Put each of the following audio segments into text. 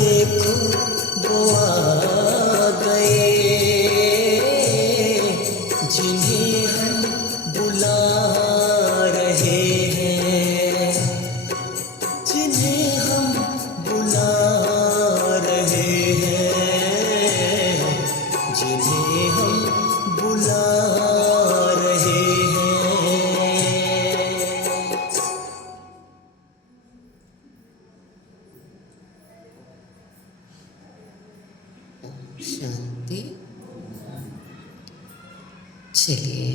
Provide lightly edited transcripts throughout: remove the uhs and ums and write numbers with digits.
देखो वो आ गए जिन्हें हम बुला रहे हैं, जिन्हें हम बुला रहे हैं, जिन्हें हम बुला रहे हैं। शांति। चलिए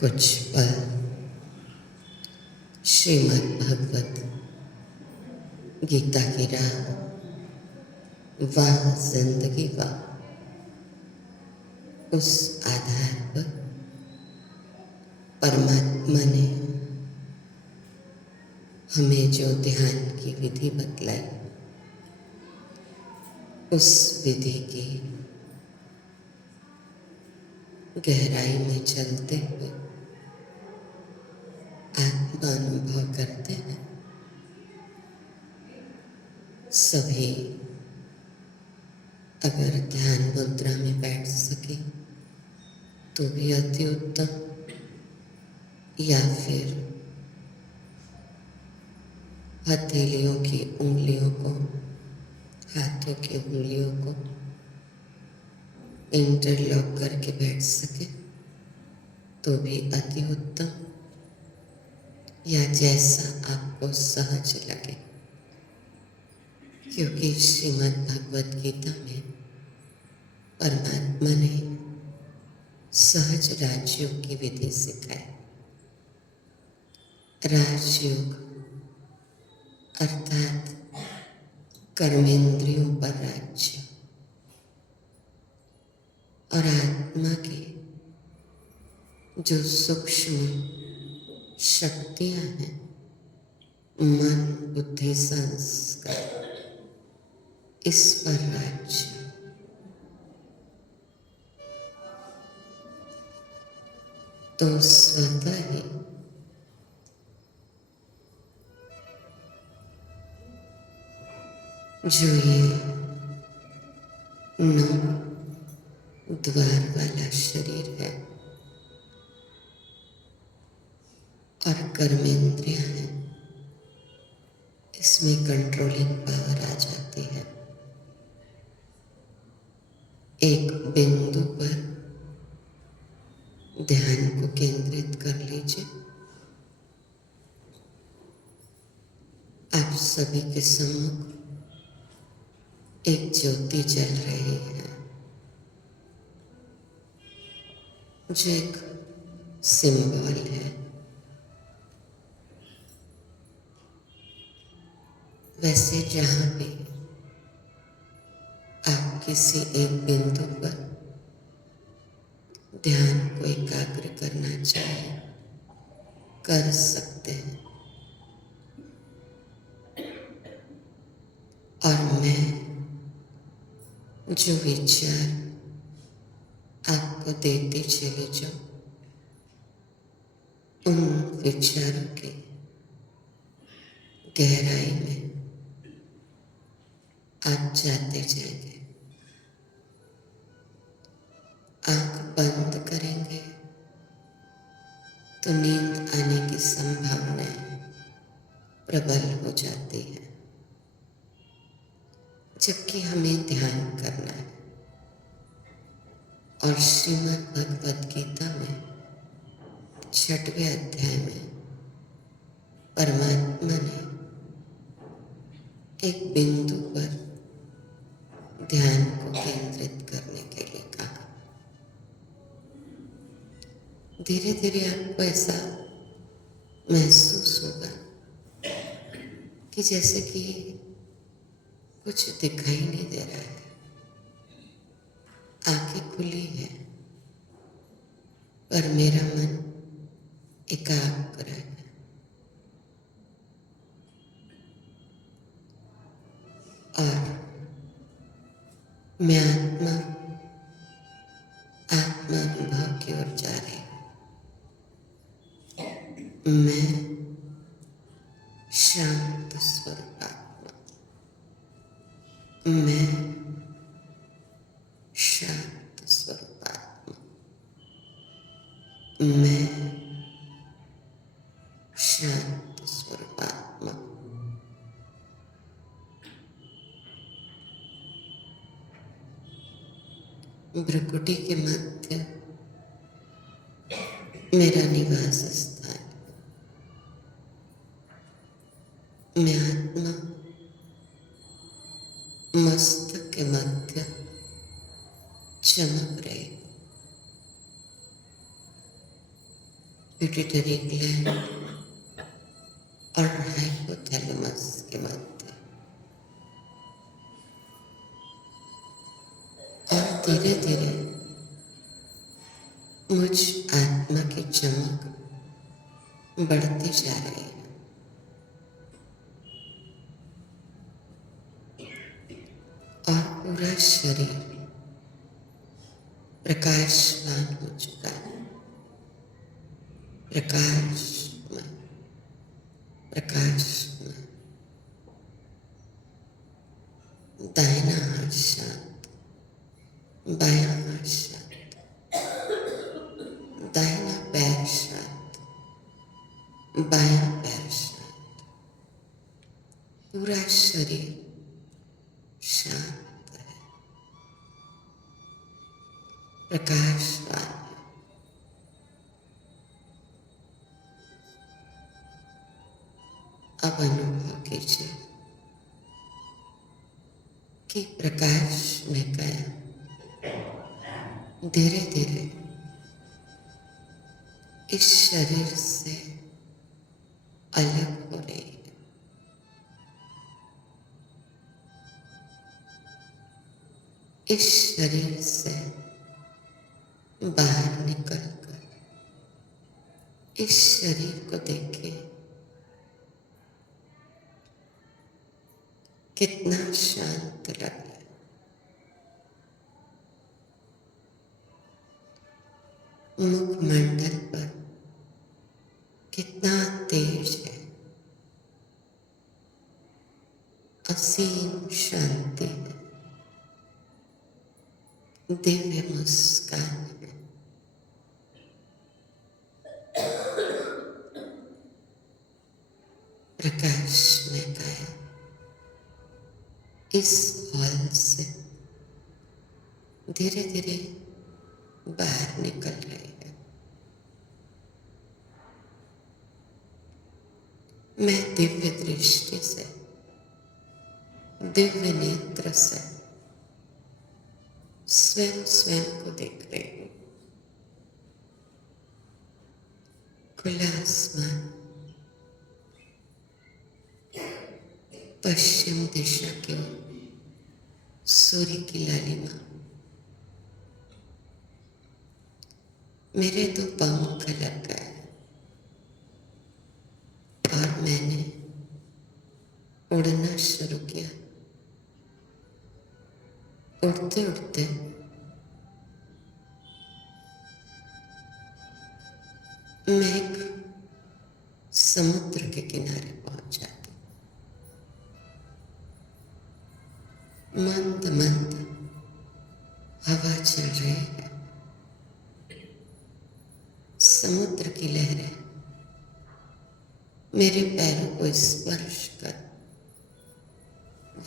कुछ पल श्रीमद् भगवत गीता की राह, वाह जिंदगी वाह, उस आधार पर परमात्मा ने हमें जो ध्यान की विधि बतलाई, उस विधि की गहराई में चलते हुए आत्मानुभव करते हैं। सभी अगर ध्यान मुद्रा में बैठ सके तो भी अति उत्तम, या फिर हथेलियों की उंगलियों को, हाथों की उंगलियों को इंटरलॉक करके बैठ सके तो भी अति उत्तम, या जैसा आपको सहज लगे। क्योंकि श्रीमद् भगवत गीता में परमात्मा ने सहज राजयोग की विधि सिखाई। राजयोग अर्थात कर्मेंद्रियों पर राज्य, और आत्मा की जो सूक्ष्म शक्तियां हैं, मन बुद्धि संस्कार, इस पर राज्य। तो स्वतः ही जो ये 9 द्वार वाला शरीर है और कर्मेंद्रियां हैं, इसमें कंट्रोलिंग पावर आ जाती है। एक बिंदु पर ध्यान को केंद्रित कर लीजिए। आप सभी के सम्मुख एक ज्योति जल रही है, जो एक सिंबल है। वैसे जहाँ भी आप किसी एक बिंदु पर ध्यान को एकाग्र करना चाहें, कर सकते हैं। और मैं जो विचार आपको देती चली जाऊं, उन विचारों के गहराई में आप जाते जाएंगे। आंख बंद करेंगे तो नींद आने की संभावनाएं प्रबल हो जाती है, जबकि हमें ध्यान करना है। और श्रीमद् भगवत गीता में 6वें अध्याय में परमात्मा ने एक बिंदु पर ध्यान को केंद्रित करने के लिए कहा। धीरे धीरे आपको ऐसा महसूस होगा कि जैसे कि कुछ दिखाई नहीं दे रहा है, आंखें खुली है, पर मेरा मन एकाग्र है। और मैं आत्मानुभव की ओर जा रही हूँ। मैं शांत स्वरूप आत्मा, शांत स्वरूपात्मा, भ्रुकुटी के मध्य मेरा निवास स्थान। मैं आत्मा मस्तक के मध्य चमक रही। पिट्यूटरी ग्लैंड और हाइपोथैलेमस के मध्य, और धीरे धीरे मुझ आत्मा की चमक बढ़ती जा रही है। और पूरा शरीर प्रकाशवान हो चुका है। प्रकाशमय, प्रकाशमय। दाहिना हाथ शांत, बायां हाथ शांत, दाहिना पैर शांत, बायां पैर शांत। पूरा शरीर शांत है, प्रकाशवान है। अब अनुभव कीजिए कि प्रकाश में गया धीरे धीरे इस शरीर से अलग हो रही है। इस शरीर से बाहर निकलकर इस शरीर को देखिए, कितना शांत लग रहा है। मुखमंडल पर कितना तेज है, असीम शांति है, दिव्य मुस्कान है। प्रकाश में गया इस हॉल से धीरे धीरे बाहर निकल रही है। मैं दिव्य दृष्टि से, दिव्य नेत्र से स्वयं स्वयं को देख रही हूँ। खुला आसमान, पश्चिम दिशा की ओर सूर्य की लालिमा, मेरे 2 पंख लग गए और मैंने उड़ना शुरू किया। उड़ते उड़ते मैं एक समुद्र के किनारे पहुंच जाती। मंद मंद हवा चल रही है, समुद्र की लहरें मेरे पैरों को स्पर्श कर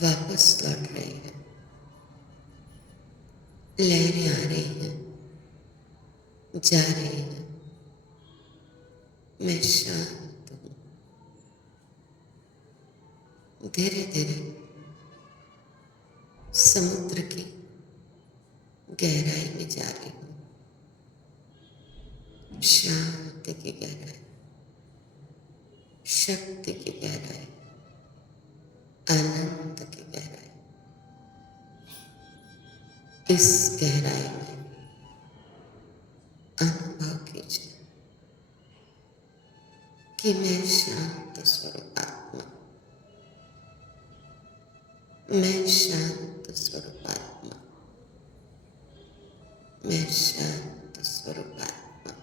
वापस लौट रही है। लहरें आ रही हैं, जा रही हैं। मैं शांत हूँ। धीरे धीरे समुद्र की गहराई में जा रही हूँ। शांति की गहराई, शक्ति की गहराई, आनंद की गहराई। इस गहराई में अनुभव कीजिए कि मैं शांत स्वरूप आत्मा, मैं शांत स्वरूप आत्मा, मैं शांत स्वरूप आत्मा।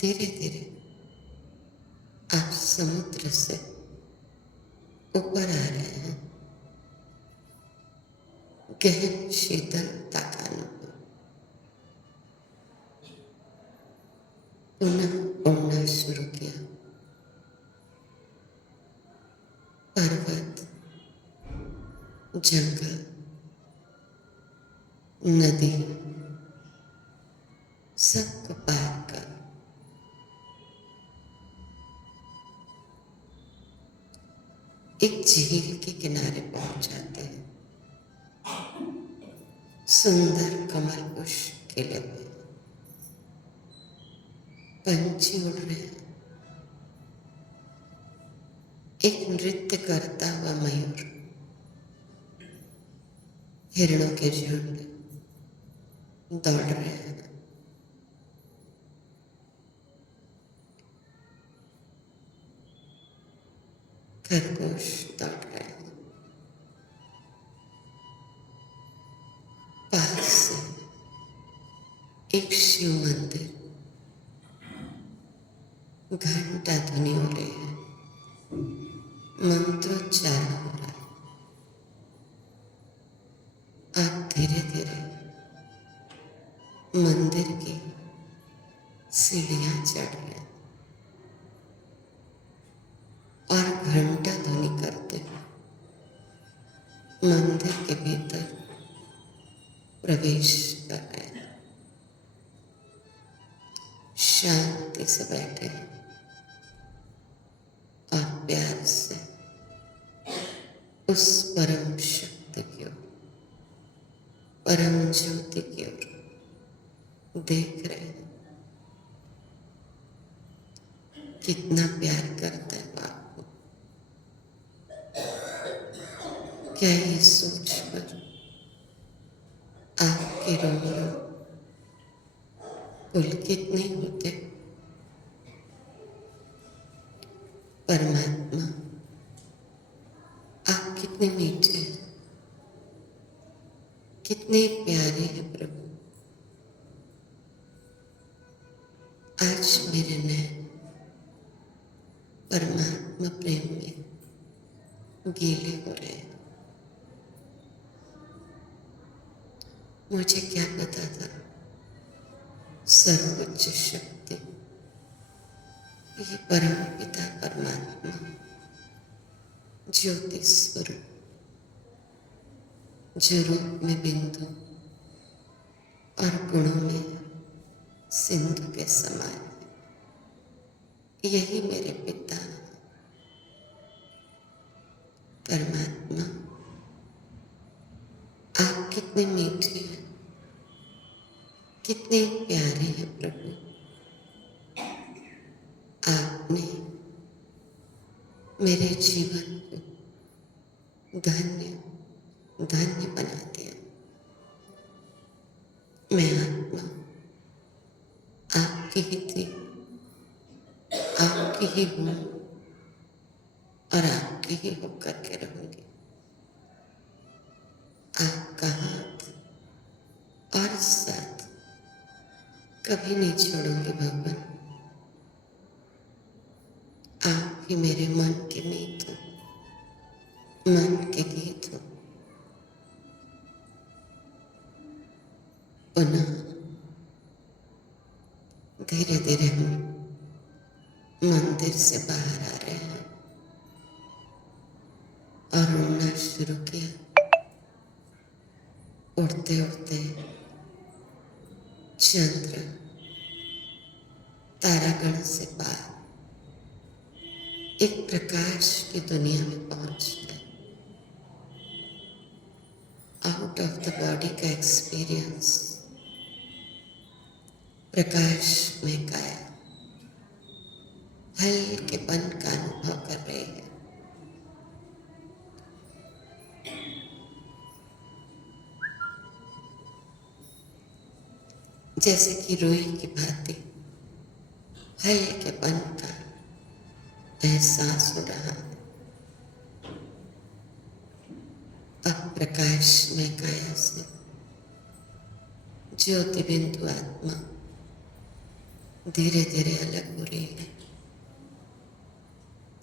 धीरे धीरे आप समुद्र से ऊपर आ रहे हैं। गहन शीतलता का अनुभव, पुनः उड़ना शुरू किया। पर्वत, जंगल, नदी, सबको पार कर एक झील के किनारे पहुंच जाते हैं। सुंदर कमल पुष्प खिले हुए, पंछी उड़ रहे हैं। एक नृत्य करता हुआ मयूर, हिरणों के झुंड दौड़ रहे हैं। खरगोश दौड़ रहे हैं। पास से एक शिव मंदिर, घंटा ध्वनि हो रही है, मंत्रोच्चारण हो रहा है। आप धीरे धीरे मंदिर की सीढ़ियां चढ़ रहे हैं और घंटा ध्वनि करते हुए मंदिर के भीतर प्रवेश कर रहे हैं। शांति से बैठे हैं और प्यार से उस परम शक्ति की ओर, परम ज्योति की ओर देख रहे हैं। कितना प्यार करता है वो आपको। क्या ये सोचकर आपके रोम पुलकित नहीं होते? परमात्मा आप कितने मीठे हैं, कितने प्यारे हैं प्रभु। आज मेरे नैन परमात्मा प्रेम में गीले हो रहे हैं। मुझे क्या पता था सर्वोच्च शक्ति, ये परम पिता परमात्मा ज्योति स्वरूप, जो रूप में बिंदु और गुणों में सिंधु के समान है, यही मेरे पिता है। परमात्मा आप कितने मीठे हैं, कितने प्यारे हैं प्रभु। आपने मेरे जीवन को धन्य धन्य बना दिया। मैं आत्मा आपकी ही थी, आपकी ही हूँ और आपकी ही होकर के रहूंगी। आपका हाथ और साथ कभी नहीं छोड़ूंगी भगवान। आप ही मेरे मन के मीत हो, मन के गीत हो। पुनः धीरे धीरे हम मंदिर से बाहर आ रहे हैं और उड़ना शुरू किया। उड़ते उड़ते चंद्र तारागण से पार एक प्रकाश की दुनिया में पहुंच गए। आउट ऑफ द बॉडी का एक्सपीरियंस, प्रकाश में काया हल्केपन का अनुभव कर रही है। जैसे कि रूई की भांति हल्केपन का एहसास हो रहा है। अब प्रकाश में काया से ज्योति बिंदु आत्मा धीरे धीरे अलग हो रही है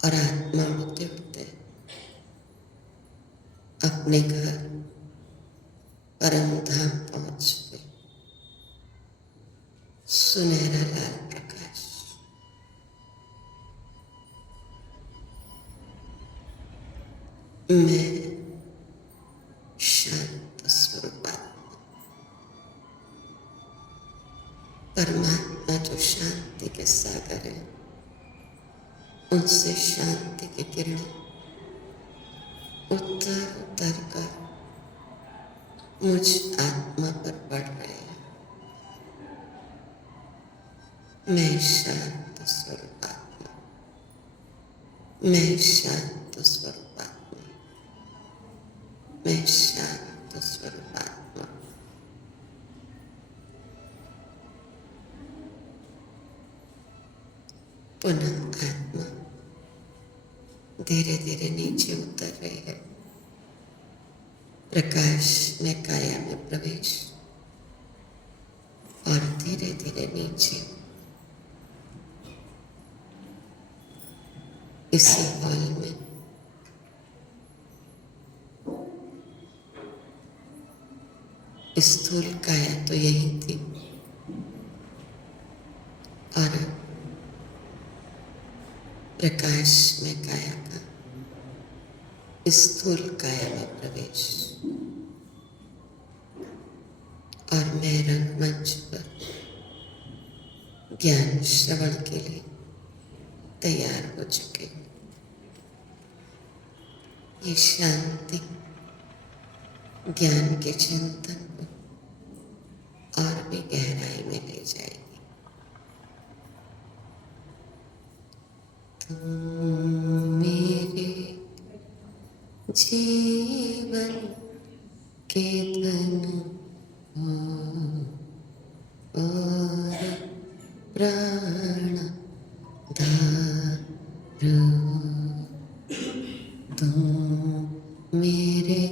और आत्मा होते होते अपने घर परम धाम पहुंच गई। सुनहरा लाल प्रकाश मैं शांत स्वरूप आत्मा, परमात्मा जो शांति के सागर है, उनसे शांति की किरणें उतर उतर कर मुझ आत्मा पर पड़ रहे हैं। मैं शांत स्वरूप आत्मा, मैं शांत स्वरूप आत्मा, मैं शांत स्वरूप आत्मा। पुनः आत्मा धीरे धीरे नीचे उतर रही है। प्रकाश में काया में प्रवेश और धीरे धीरे नीचे इसी हॉल में स्थूल काया तो यही थी और प्रकाश में काया का स्थूल काया में प्रवेश और मैं रंगमंच पर ज्ञान श्रवण के लिए तैयार हो चुके हैं। ये शांति ज्ञान के चिंतन को और भी गहराई में ले जाएगी। तुम मेरे जीवन के धन हो और प्राण धार हो। तुम मेरे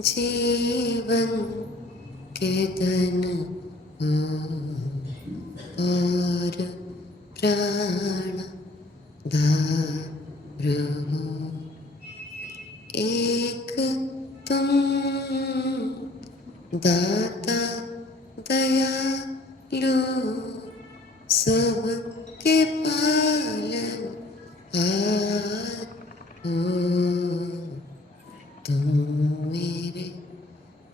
जीवन के धन हो और प्राण धार हो। एक तुम दाता दयालु सबके पालन हार हो। तुम मेरे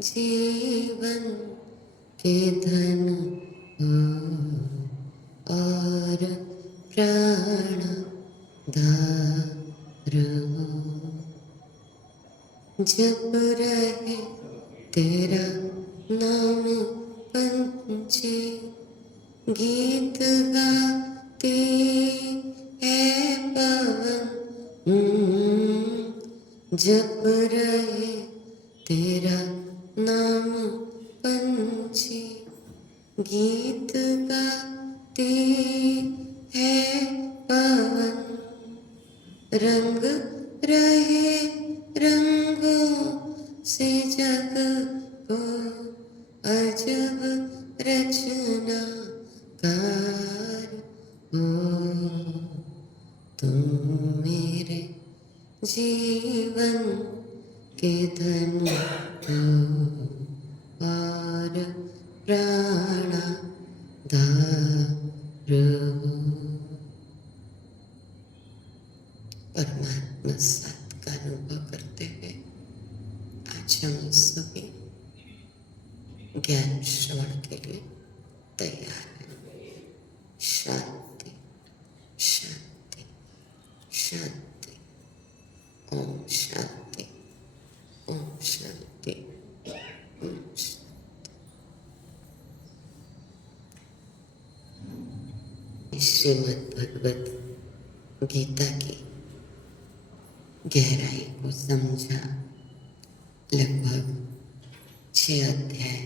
जीवन के धन हो और प्राण धार हो। जब रहे तेरा नाम पंछी गीत गाते है पवन। जब रहे तेरा नाम पंछी गीत गाते है पवन। रंग रहे रंगों से जग को अजब रचना कार हो। तुम मेरे जीवन के धन हो और प्राण धार हो। परमात्मा साथ का अनुभव करते हुए आज हम सभी ज्ञान श्रवण के लिए तैयार हैं। शांति शांति शांति। ओम शांति ओम शांति ओम शांति। श्रीमद् भगवत गीता की गहराई को समझा। लगभग 6 अध्याय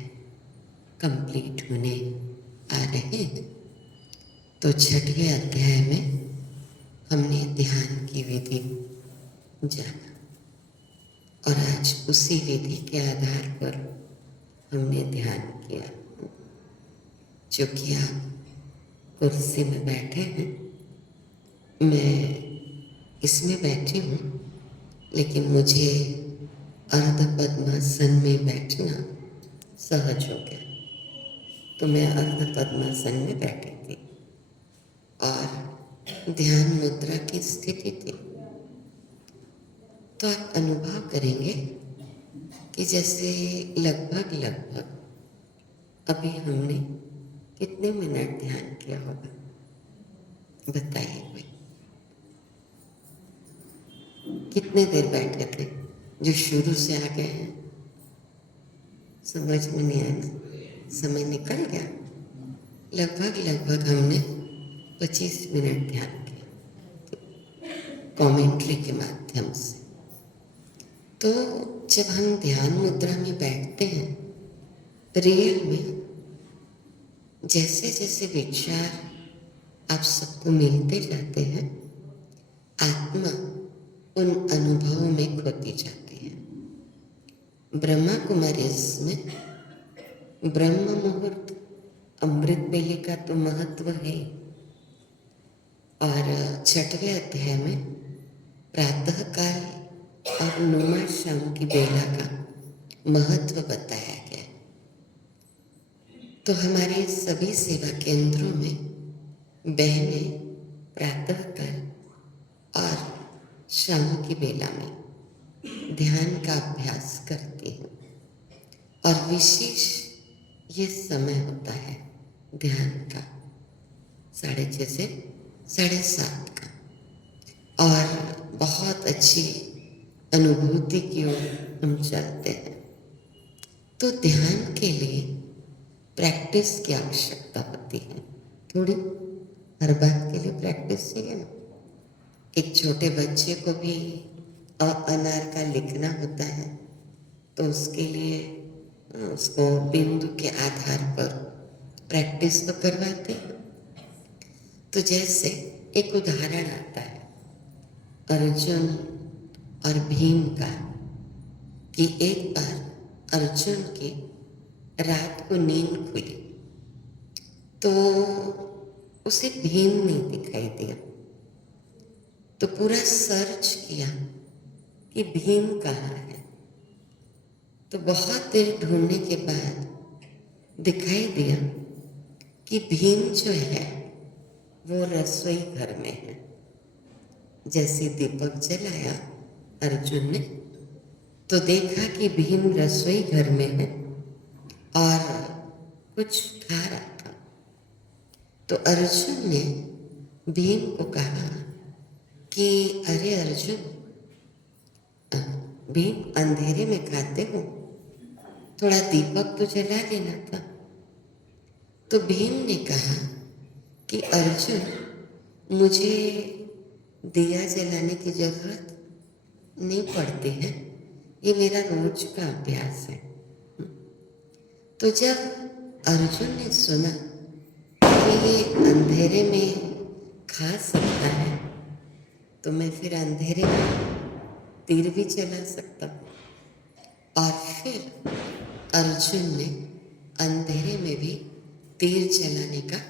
कंप्लीट होने आ रहे हैं। तो 6वें अध्याय में हमने ध्यान की विधि जाना और आज उसी विधि के आधार पर हमने ध्यान किया। जो कि आप कुर्सी में बैठे हैं, मैं इसमें बैठी हूँ, लेकिन मुझे अर्ध पद्मासन में बैठना सहज हो गया, तो मैं अर्ध पद्मासन में बैठी थी और ध्यान मुद्रा की स्थिति थी। तो आप अनुभव करेंगे कि जैसे लगभग लगभग अभी हमने कितने मिनट ध्यान किया होगा, बताइए कोई। कितने देर बैठे थे? जो शुरू से आ गए हैं, समझ में नहीं आया, समय निकल गया। लगभग लगभग हमने 25 मिनट ध्यान किया कमेंट्री के माध्यम से। तो जब हम ध्यान मुद्रा में बैठते हैं, रियल में जैसे जैसे विचार आप सबको मिलते जाते हैं, आत्मा उन अनुभवों में खोती जाती है। ब्रह्मा कुमारीज में ब्रह्म मुहूर्त अमृत बेले का तो महत्व है, और 6वें अध्याय में प्रातः काल और नुमा शाम की बेला का महत्व बताया गया। तो हमारे सभी सेवा केंद्रों में बहनें प्रातः काल और शाम की बेला में ध्यान का अभ्यास करती हैं, और विशेष ये समय होता है ध्यान का 6:30 से 7:30 का, और बहुत अच्छी अनुभूति की ओर हम चलते हैं। तो ध्यान के लिए प्रैक्टिस की आवश्यकता होती है थोड़ी। हर बात के लिए प्रैक्टिस चाहिए ना। एक छोटे बच्चे को भी अ अनार का लिखना होता है, तो उसके लिए उसको बिंदु के आधार पर प्रैक्टिस तो करवाते हैं। तो जैसे एक उदाहरण आता है अर्जुन और भीम का, कि एक बार अर्जुन की रात को नींद खुली तो उसे भीम नहीं दिखाई दिया। तो पूरा सर्च किया कि भीम कहाँ है। तो बहुत देर ढूंढने के बाद दिखाई दिया कि भीम जो है वो रसोई घर में है। जैसे दीपक जलाया अर्जुन ने, तो देखा कि भीम रसोई घर में है और कुछ खा रहा था। तो अर्जुन ने भीम को कहा कि अरे अर्जुन, भीम अंधेरे में खाते हो, थोड़ा दीपक तो जला देना था। तो भीम ने कहा कि अर्जुन, मुझे दिया जलाने की जरूरत नहीं पड़ती है, ये मेरा रोज का अभ्यास है। तो जब अर्जुन ने सुना कि ये अंधेरे में खा सकता है, तो मैं फिर अंधेरे में तीर भी चला सकता हूँ। और फिर अर्जुन ने अंधेरे में भी तीर चलाने का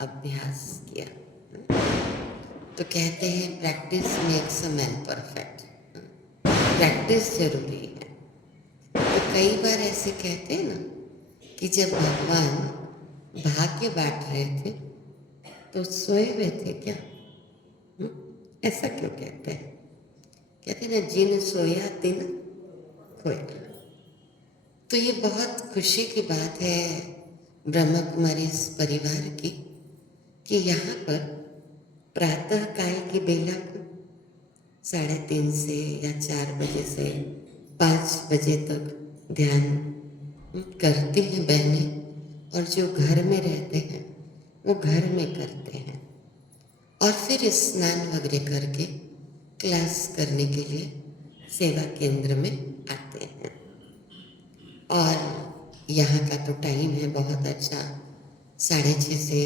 अभ्यास किया। तो कहते हैं practice makes a man perfect. Practice जरूरी है। तो कई बार ऐसे कहते हैं ना कि जब भगवान भाग्य बांट रहे थे तो सोए हुए थे क्या? ऐसा क्यों कहते हैं? कहते हैं ना, जिन सोया तिन खोया। तो ये बहुत खुशी की बात है ब्रह्मा कुमारी इस परिवार की, कि यहाँ पर प्रातः काल की बेला को 3:30 से या 4 बजे से 5 बजे तक ध्यान करती हैं बहनें, और जो घर में रहते हैं वो घर में करते हैं, और फिर स्नान वगैरह करके क्लास करने के लिए सेवा केंद्र में आते हैं। और यहाँ का तो टाइम है बहुत अच्छा, 6:30 से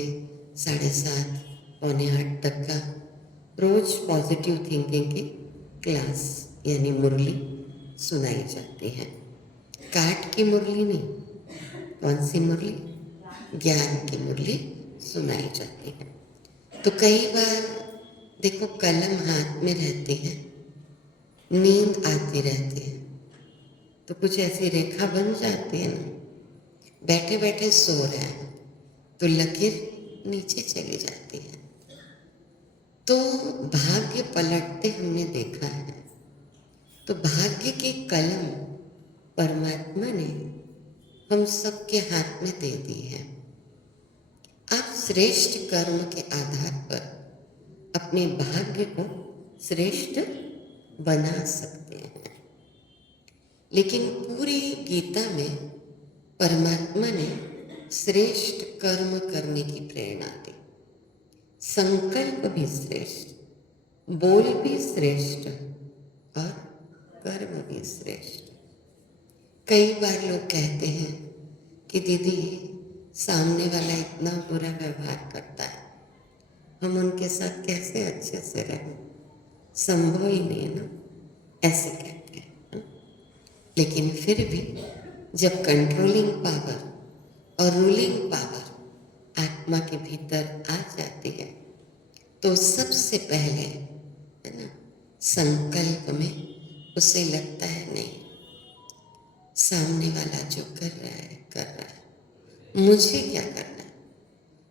7:30, 7:45 तक का रोज पॉजिटिव थिंकिंग की क्लास यानी मुरली सुनाई जाती है। काट की मुरली नहीं, कौन सी मुरली? ज्ञान की मुरली सुनाई जाती है। तो कई बार देखो, कलम हाथ में रहती है, नींद आती रहती है, तो कुछ ऐसी रेखा बन जाती है ना, बैठे बैठे सो रहे हैं तो लकीर नीचे चली जाती है। तो भाग्य पलटते हमने देखा है। तो भाग्य की कलम परमात्मा ने हम सबके हाथ में दे दी है। आप श्रेष्ठ कर्म के आधार पर अपने भाग्य को श्रेष्ठ बना सकते हैं। लेकिन पूरी गीता में परमात्मा ने श्रेष्ठ कर्म करने की प्रेरणा दी। संकल्प भी श्रेष्ठ, बोल भी श्रेष्ठ और कर्म भी श्रेष्ठ। कई बार लोग कहते हैं कि दीदी सामने वाला इतना बुरा व्यवहार करता है, हम उनके साथ कैसे अच्छे से रहें, संभव ही नहीं है ना, ऐसे कहते हैं। लेकिन फिर भी जब कंट्रोलिंग पावर और रूलिंग पावर आत्मा के भीतर आ जाती है तो सबसे पहले है ना, संकल्प में उसे लगता है नहीं, सामने वाला जो कर रहा है, मुझे क्या करना है,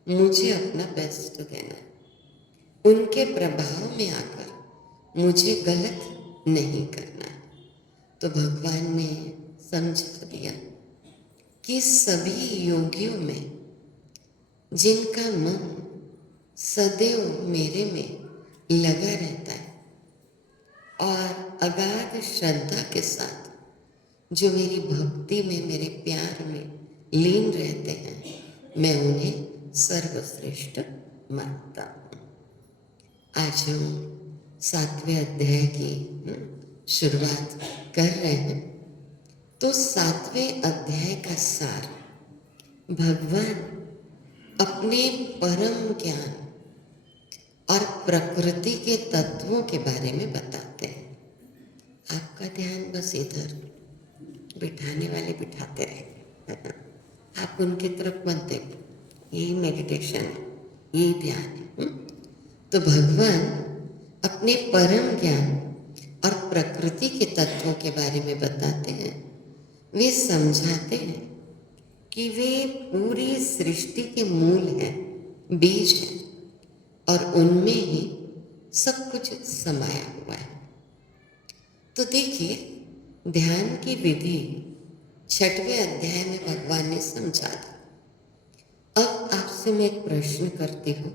मुझे अपना बेस्ट देना है, उनके प्रभाव में आकर मुझे गलत नहीं करना है। तो भगवान ने समझा दिया कि सभी योगियों में जिनका मन सदैव मेरे में लगा रहता है और अगाध श्रद्धा के साथ जो मेरी भक्ति में, मेरे प्यार में लीन रहते हैं, मैं उन्हें सर्वश्रेष्ठ मानता हूँ। आज हम 7वें अध्याय की शुरुआत कर रहे हैं। तो 7वें अध्याय का सार भगवान अपने परम ज्ञान और प्रकृति के तत्वों के बारे में बताते हैं। आपका ध्यान बस इधर बिठाने वाले बिठाते रहे, आप उनकी तरफ मत देखो, यही मेडिटेशन है, यही ध्यान है। तो भगवान अपने परम ज्ञान और प्रकृति के तत्वों के बारे में बताते हैं। वे समझाते हैं कि वे पूरी सृष्टि के मूल हैं, बीज हैं और उनमें ही सब कुछ समाया हुआ है। तो देखिए, ध्यान की विधि 6वें अध्याय में भगवान ने समझा दी। अब आपसे मैं एक प्रश्न करती हूँ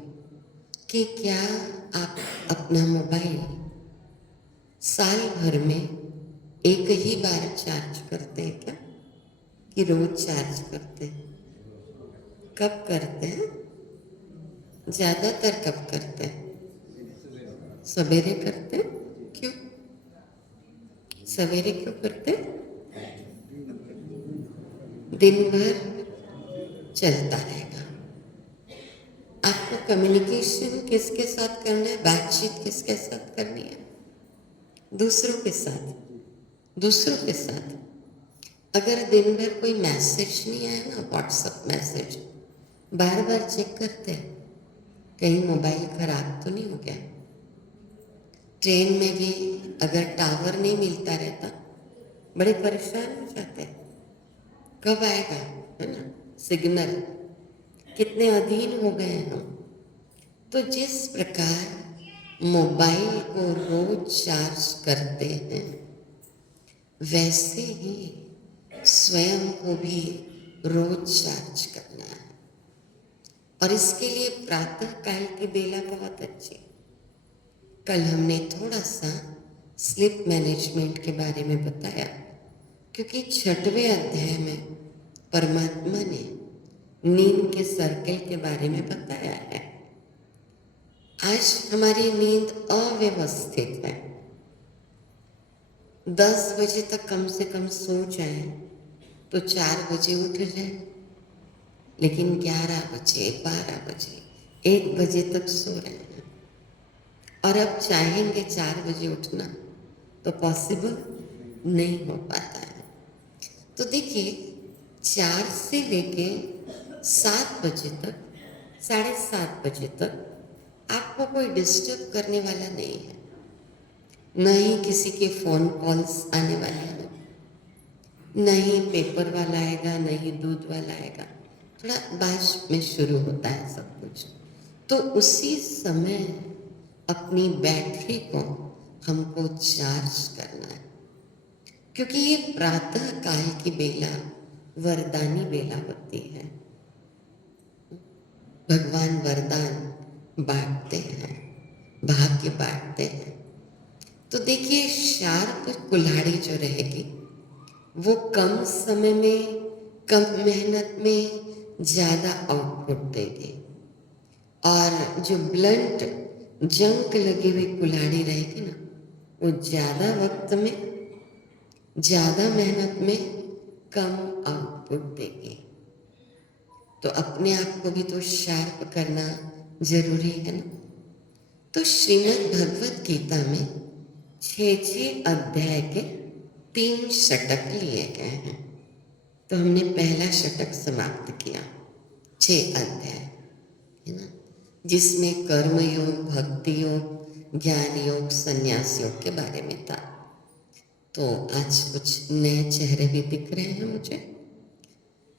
कि क्या आप अपना मोबाइल साल भर में एक ही बार चार्ज करते हैं क्या, कि रोज चार्ज करते हैं? कब करते हैं? ज्यादातर कब करते हैं? सवेरे करते हैं। क्यों सवेरे क्यों करते हैं? दिन भर चलता रहेगा। आपको कम्युनिकेशन किसके साथ करना है, बातचीत किसके साथ करनी है? दूसरों के साथ, दूसरों के साथ। अगर दिन भर कोई मैसेज नहीं आया ना, व्हाट्सएप मैसेज, बार बार चेक करते हैं कहीं मोबाइल खराब तो नहीं हो गया। ट्रेन में भी अगर टावर नहीं मिलता रहता, बड़े परेशान हो जाते हैं, कब आएगा, है ना सिग्नल, कितने अधीन हो गए हैं हम। तो जिस प्रकार मोबाइल को रोज चार्ज करते हैं, वैसे ही स्वयं को भी रोज चार्ज करना है। और इसके लिए प्रातः काल की बेला बहुत अच्छी। कल हमने थोड़ा सा स्लीप मैनेजमेंट के बारे में बताया, क्योंकि 6वें अध्याय में परमात्मा ने नींद के सर्कल के बारे में बताया है। आज हमारी नींद अव्यवस्थित है। 10 बजे तक कम से कम सो जाए तो 4 बजे उठ जाए, लेकिन 11 बजे, 12 बजे, 1 बजे तक सो रहे हैं। और अब चाहेंगे 4 बजे उठना तो पॉसिबल नहीं हो पाता है। तो देखिए, 4 से लेके 7 बजे तक, 7:30 बजे तक आपको कोई डिस्टर्ब करने वाला नहीं है, न ही किसी के फ़ोन कॉल्स आने वाले हैं, न ही पेपर वाला आएगा, न ही दूध वाला आएगा। थोड़ा बाद में शुरू होता है सब कुछ। तो उसी समय अपनी बैटरी को हमको चार्ज करना है। क्योंकि ये प्रातः काल की बेला वरदानी बेला होती है। भगवान वरदान बांटते हैं, भाग्य बांटते हैं। तो देखिए, शार्प कुल्हाड़ी जो रहेगी वो कम समय में, कम मेहनत में ज़्यादा आउटपुट देगी, और जो ब्लंट जंक लगी हुई कुल्हाड़ी रहेगी ना, वो ज़्यादा वक्त में, ज़्यादा मेहनत में कम आउटपुट देगी। तो अपने आप को भी तो शार्प करना जरूरी है ना। तो श्रीमद् भगवत गीता में 6 अध्याय के 3 षटक लिए गए हैं। तो हमने पहला षटक समाप्त किया, 6 अध्याय है ना, जिसमें कर्म योग, भक्ति योग, ज्ञान योग, संन्यास योग के बारे में था। तो आज कुछ नए चेहरे भी दिख रहे हैं मुझे।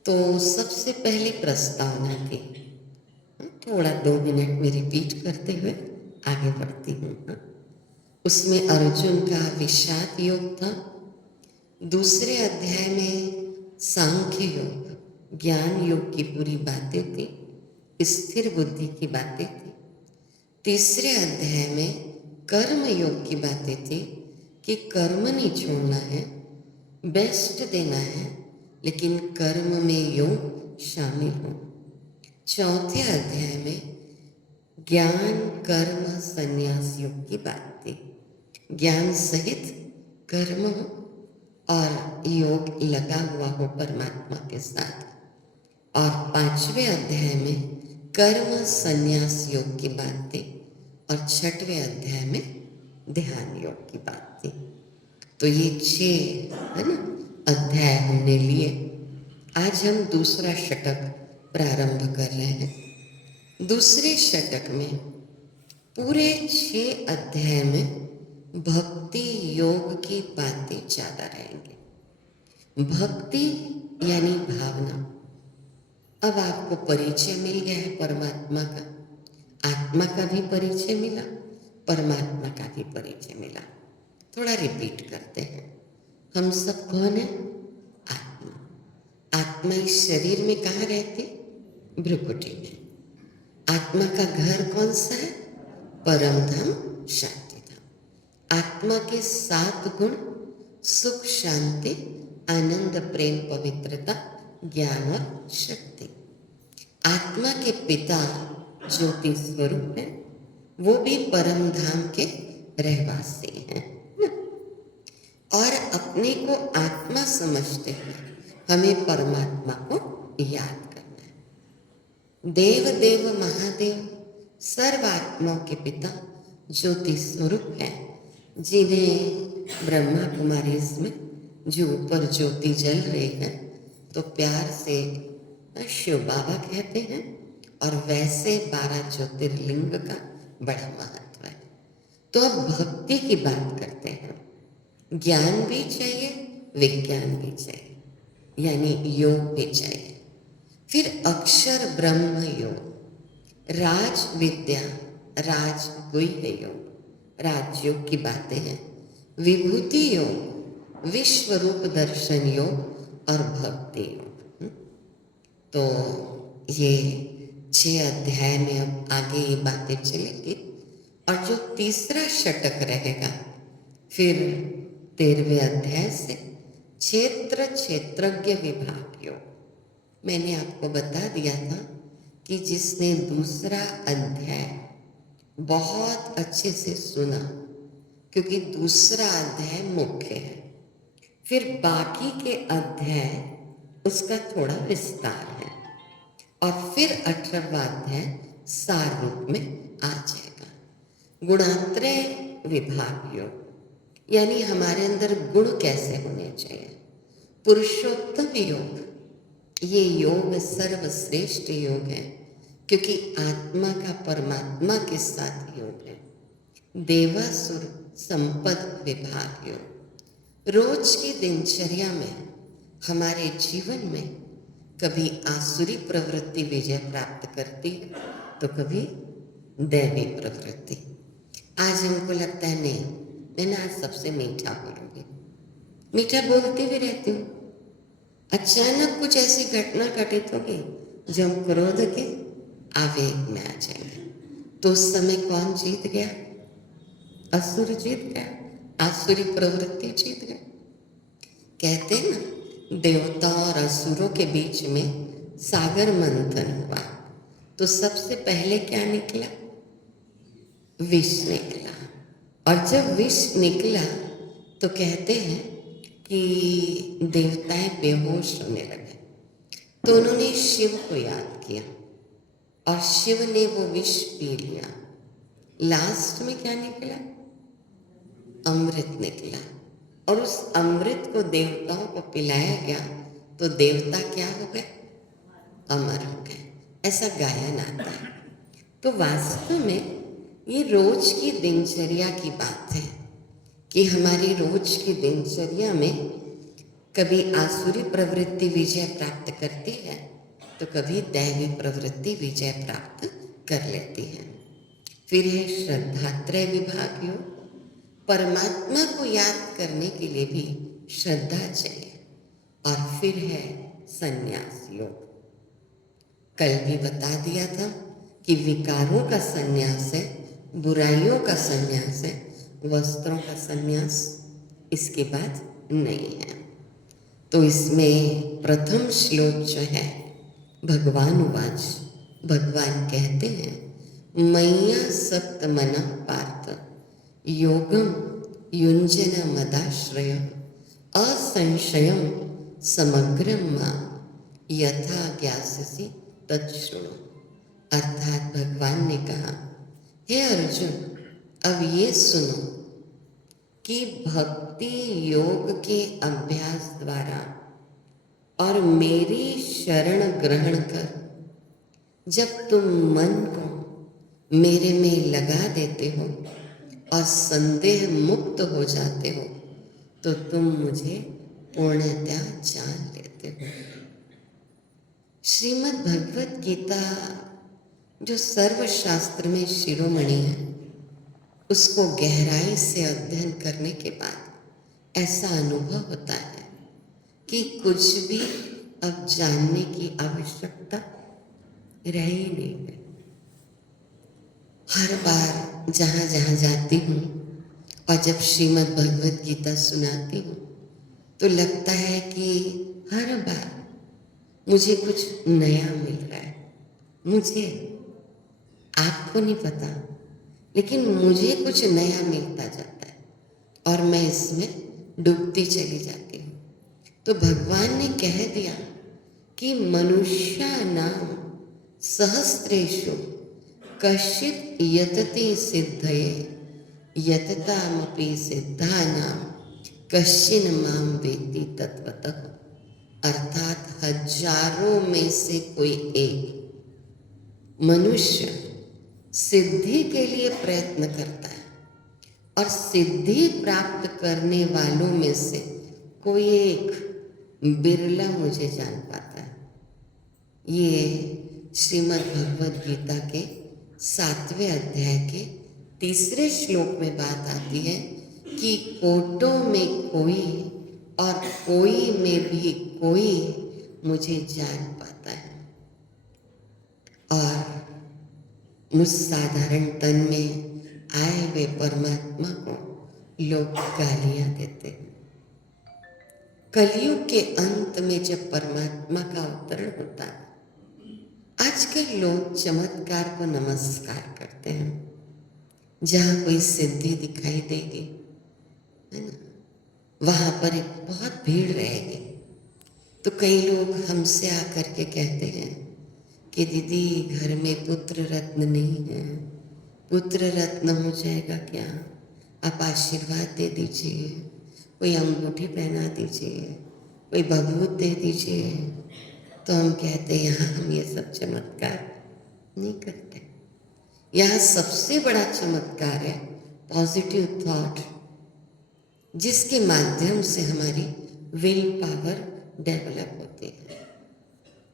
तो सबसे पहली प्रस्तावना थी, थोड़ा 2 मिनट में रिपीट करते हुए आगे बढ़ती हूँ। उसमें अर्जुन का विषाद योग था। दूसरे अध्याय में सांख्य योग, ज्ञान योग की पूरी बातें थी, स्थिर बुद्धि की बातें थी। तीसरे अध्याय में कर्म योग की बातें थी कि कर्म नहीं छोड़ना है, बेस्ट देना है, लेकिन कर्म में योग शामिल हो। चौथे अध्याय में ज्ञान, कर्म, संन्यास योग की बात थी। ज्ञान सहित कर्म हो और योग लगा हुआ हो परमात्मा के साथ। और 5वें अध्याय में कर्म संन्यास योग की बात थी, और 6वें अध्याय में ध्यान योग की बात थी। तो ये 6 है ना अध्याय हमने लिए। आज हम दूसरा षटक प्रारंभ कर रहे हैं। दूसरे षटक में पूरे 6 अध्याय में भक्ति योग की बातें ज़्यादा रहेंगी। भक्ति यानी भावना। अब आपको परिचय मिल गया है परमात्मा का, आत्मा का भी परिचय मिला, परमात्मा का भी परिचय मिला। थोड़ा रिपीट करते हैं। हम सब कौन है? आत्मा। आत्मा इस शरीर में कहाँ रहती? भ्रुकुटी में। आत्मा का घर कौन सा है? परम धाम, शांति धाम। आत्मा के 7 गुण: सुख, शांति, आनंद, प्रेम, पवित्रता, ज्ञान और शक्ति। आत्मा के पिता ज्योति स्वरूप है, वो भी परम धाम के रहवासी हैं। और अपने को आत्मा समझते हैं, हमें परमात्मा को याद करना है। देव देव महादेव सर्व आत्माओं के पिता ज्योति स्वरूप है, जिन्हें ब्रह्मा कुमारी इसमें जो ऊपर ज्योति जल रही है तो प्यार से शिव बाबा कहते हैं, और वैसे 12 ज्योतिर्लिंग का बड़ा महत्व है। तो अब भक्ति की बात करते हैं। ज्ञान भी चाहिए, विज्ञान भी चाहिए, यानी योग भी चाहिए। फिर अक्षर ब्रह्म योग, राज विद्या, राज गुह्य योग, राजयोग की बातें हैं। विभूति योग, विश्व रूप दर्शन योग और भक्ति योग। तो ये 6 अध्याय में अब आगे ये बातें चलेंगी। और जो तीसरा षटक रहेगा फिर 13वें अध्याय से क्षेत्र क्षेत्रज्ञ विभाग योग। मैंने आपको बता दिया था कि जिसने दूसरा अध्याय बहुत अच्छे से सुना, क्योंकि दूसरा अध्याय मुख्य है, फिर बाकी के अध्याय उसका थोड़ा विस्तार है, और फिर 18वां अध्याय सार रूप में आ जाएगा। गुणात्रय विभाग योग, यानी हमारे अंदर गुण कैसे होने चाहिए। पुरुषोत्तम योग, ये योग सर्वश्रेष्ठ योग है, क्योंकि आत्मा का परमात्मा के साथ योग है। देवासुर संपद विभाग योग, रोज की दिनचर्या में हमारे जीवन में कभी आसुरी प्रवृत्ति विजय प्राप्त करती है तो कभी दैवी प्रवृत्ति। आज हमको लगता है नहीं, मैं ना आज सबसे मीठा बोलूँगी, मीठा बोलती भी रहती हूँ। अचानक कुछ ऐसी घटना घटित होगी जो हम क्रोध के आवेग में आ जाएंगे, तो उस समय कौन जीत गया? असुर जीत गया, आसुरी प्रवृत्ति जीत गई। कहते हैं ना, देवताओं और असुरों के बीच में सागर मंथन हुआ, तो सबसे पहले क्या निकला? विष निकला। और जब विष निकला तो कहते हैं कि देवताएं बेहोश होने लगे, तो उन्होंने शिव को याद किया और शिव ने वो विष पी लिया। लास्ट में क्या निकला? अमृत निकला। और उस अमृत को देवताओं को पिलाया गया, तो देवता क्या हो गए? अमर हो गए। ऐसा गायन आता है। तो वास्तव में ये रोज की दिनचर्या की बात है कि हमारी रोज की दिनचर्या में कभी आसुरी प्रवृत्ति विजय प्राप्त करती है, तो कभी दैवी प्रवृत्ति विजय प्राप्त कर लेती है। फिर है श्रद्धात्रय विभाग योग। परमात्मा को याद करने के लिए भी श्रद्धा चाहिए। और फिर है संन्यास योग। कल भी बता दिया था कि विकारों का संन्यास है, बुराइयों का संन्यास है, वस्त्रों का संन्यास इसके बाद नहीं है। तो इसमें प्रथम श्लोक जो है, भगवान उवाच, भगवान कहते हैं, मय्या सप्तमनः पार्थ योगम युञ्जन मदाश्रय असंशयम समग्रम मां यथा ज्ञास्यसि तच्छृणु। अर्थात भगवान ने कहा, हे अर्जुन, अब ये सुनो कि भक्ति योग के अभ्यास द्वारा और मेरी शरण ग्रहण कर जब तुम मन को मेरे में लगा देते हो और संदेह मुक्त हो जाते हो, तो तुम मुझे पूर्णतया जान लेते हो। श्रीमद् भगवत गीता जो सर्वशास्त्र में शिरोमणि है, उसको गहराई से अध्ययन करने के बाद ऐसा अनुभव होता है कि कुछ भी अब जानने की आवश्यकता रह ही नहीं है। हर बार जहाँ जहाँ जाती हूँ और जब श्रीमद् भगवत गीता सुनाती हूँ, तो लगता है कि हर बार मुझे कुछ नया मिल रहा है। मुझे, आपको नहीं पता, लेकिन मुझे कुछ नया मिलता जाता है और मैं इसमें डूबती चली जाती हूँ। तो भगवान ने कह दिया कि मनुष्यानां सहस्रेषु कश्चित् यतते सिद्धये यततामपि सिद्धानां कश्चिन् मां वेत्ति तत्वतः। अर्थात हजारों में से कोई एक मनुष्य सिद्धि के लिए प्रयत्न करता है और सिद्धि प्राप्त करने वालों में से कोई एक बिरला मुझे जान पाता है। ये श्रीमद् भगवद गीता के 7वें अध्याय के 3 श्लोक में बात आती है कि कोटों में कोई और कोई में भी कोई मुझे जान पाता है। और मुझ साधारण तन में आए हुए परमात्मा को लोग गालियां देते हैं। कलयुग के अंत में जब परमात्मा का अवतरण होता है, आजकल लोग चमत्कार को नमस्कार करते हैं। जहाँ कोई सिद्धि दिखाई देगी, है ना, वहाँ पर एक बहुत भीड़ रहेगी। तो कई लोग हमसे आकर के कहते हैं कि दीदी, घर में पुत्र रत्न नहीं है, पुत्र रत्न हो जाएगा क्या? आप आशीर्वाद दे दीजिए, कोई अंगूठी पहना दीजिए, कोई भभूत दे दीजिए। तो हम कहते हैं, यहाँ हम ये सब चमत्कार नहीं करते। यहाँ सबसे बड़ा चमत्कार है पॉजिटिव थॉट, जिसके माध्यम से हमारी विल पावर डेवलप होती है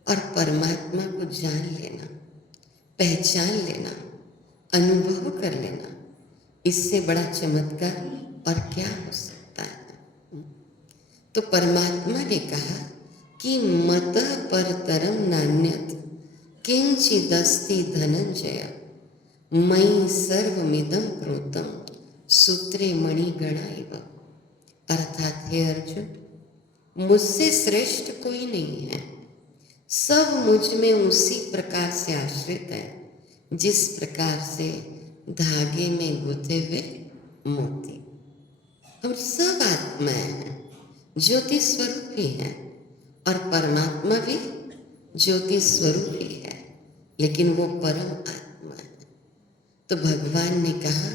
और परमात्मा को जान लेना, पहचान लेना, अनुभव कर लेना, इससे बड़ा चमत्कार और क्या हो सकता है। तो परमात्मा ने कहा कि मत परतरम नान्यत किंचिदस्ति धनंजय मयि सर्वमिदं प्रोतम सूत्रे मणिगणा इव। अर्थात हे अर्जुन, मुझसे श्रेष्ठ कोई नहीं है, सब मुझ में उसी प्रकार से आश्रित है जिस प्रकार से धागे में गुथे हुए मोती। हम सब आत्माएं हैं, ज्योति स्वरूप ही है, और परमात्मा भी ज्योति स्वरूप ही है, लेकिन वो परम आत्मा है। तो भगवान ने कहा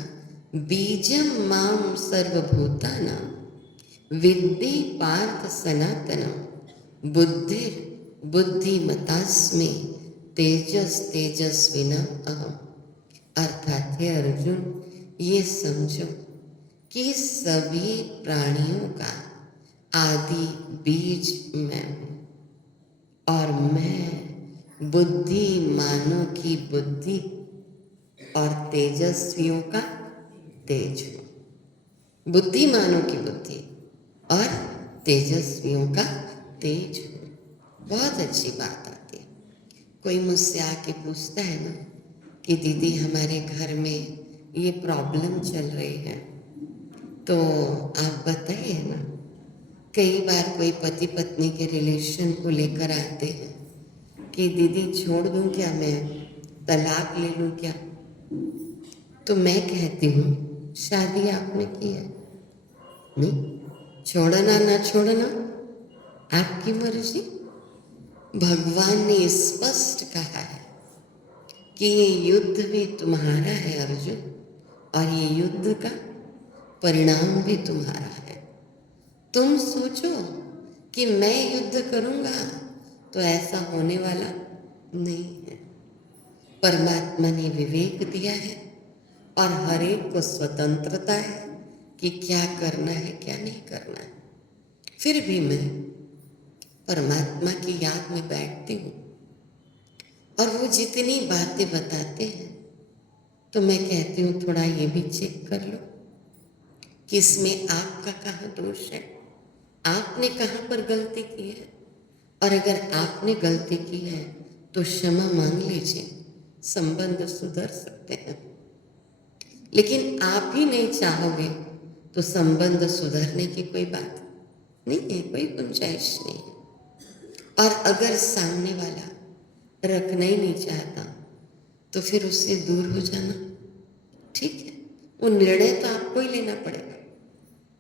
बीजम माम सर्वभूतानां विद्धि पार्थ सनातनम बुद्धिर बुद्धिमतास्मि तेजस तेजस्विनम अहम। अर्थात हे अर्जुन, ये समझो कि सभी प्राणियों का आदि बीज मैं हूँ, और मैं बुद्धिमानों की बुद्धि और तेजस्वियों का तेज हूँ। बुद्धिमानों की बुद्धि और तेजस्वियों का तेज हूँ। बहुत अच्छी बात आती है। कोई मुझसे आके पूछता है ना कि दीदी हमारे घर में ये प्रॉब्लम चल रही है, तो आप बताइए ना। कई बार कोई पति पत्नी के रिलेशन को लेकर आते हैं कि दीदी छोड़ दूं क्या, मैं तलाक ले लूं क्या। तो मैं कहती हूँ शादी आपने की है, नहीं, छोड़ना ना छोड़ना आपकी मर्जी। भगवान ने स्पष्ट कहा है कि ये युद्ध भी तुम्हारा है अर्जुन, और ये युद्ध का परिणाम भी तुम्हारा है। तुम सोचो कि मैं युद्ध करूंगा तो ऐसा होने वाला नहीं है। परमात्मा ने विवेक दिया है और हर एक को स्वतंत्रता है कि क्या करना है क्या नहीं करना है। फिर भी मैं परमात्मा की याद में बैठती हूँ, और वो जितनी बातें बताते हैं तो मैं कहती हूँ थोड़ा ये भी चेक कर लो कि इसमें आपका कहाँ दोष है, आपने कहाँ पर गलती की है। और अगर आपने गलती की है तो क्षमा मांग लीजिए, संबंध सुधर सकते हैं। लेकिन आप ही नहीं चाहोगे तो संबंध सुधरने की कोई बात नहीं है, कोई गुंजाइश नहीं है। और अगर सामने वाला रखना ही नहीं चाहता तो फिर उससे दूर हो जाना ठीक है, वो निर्णय तो आपको ही लेना पड़ेगा।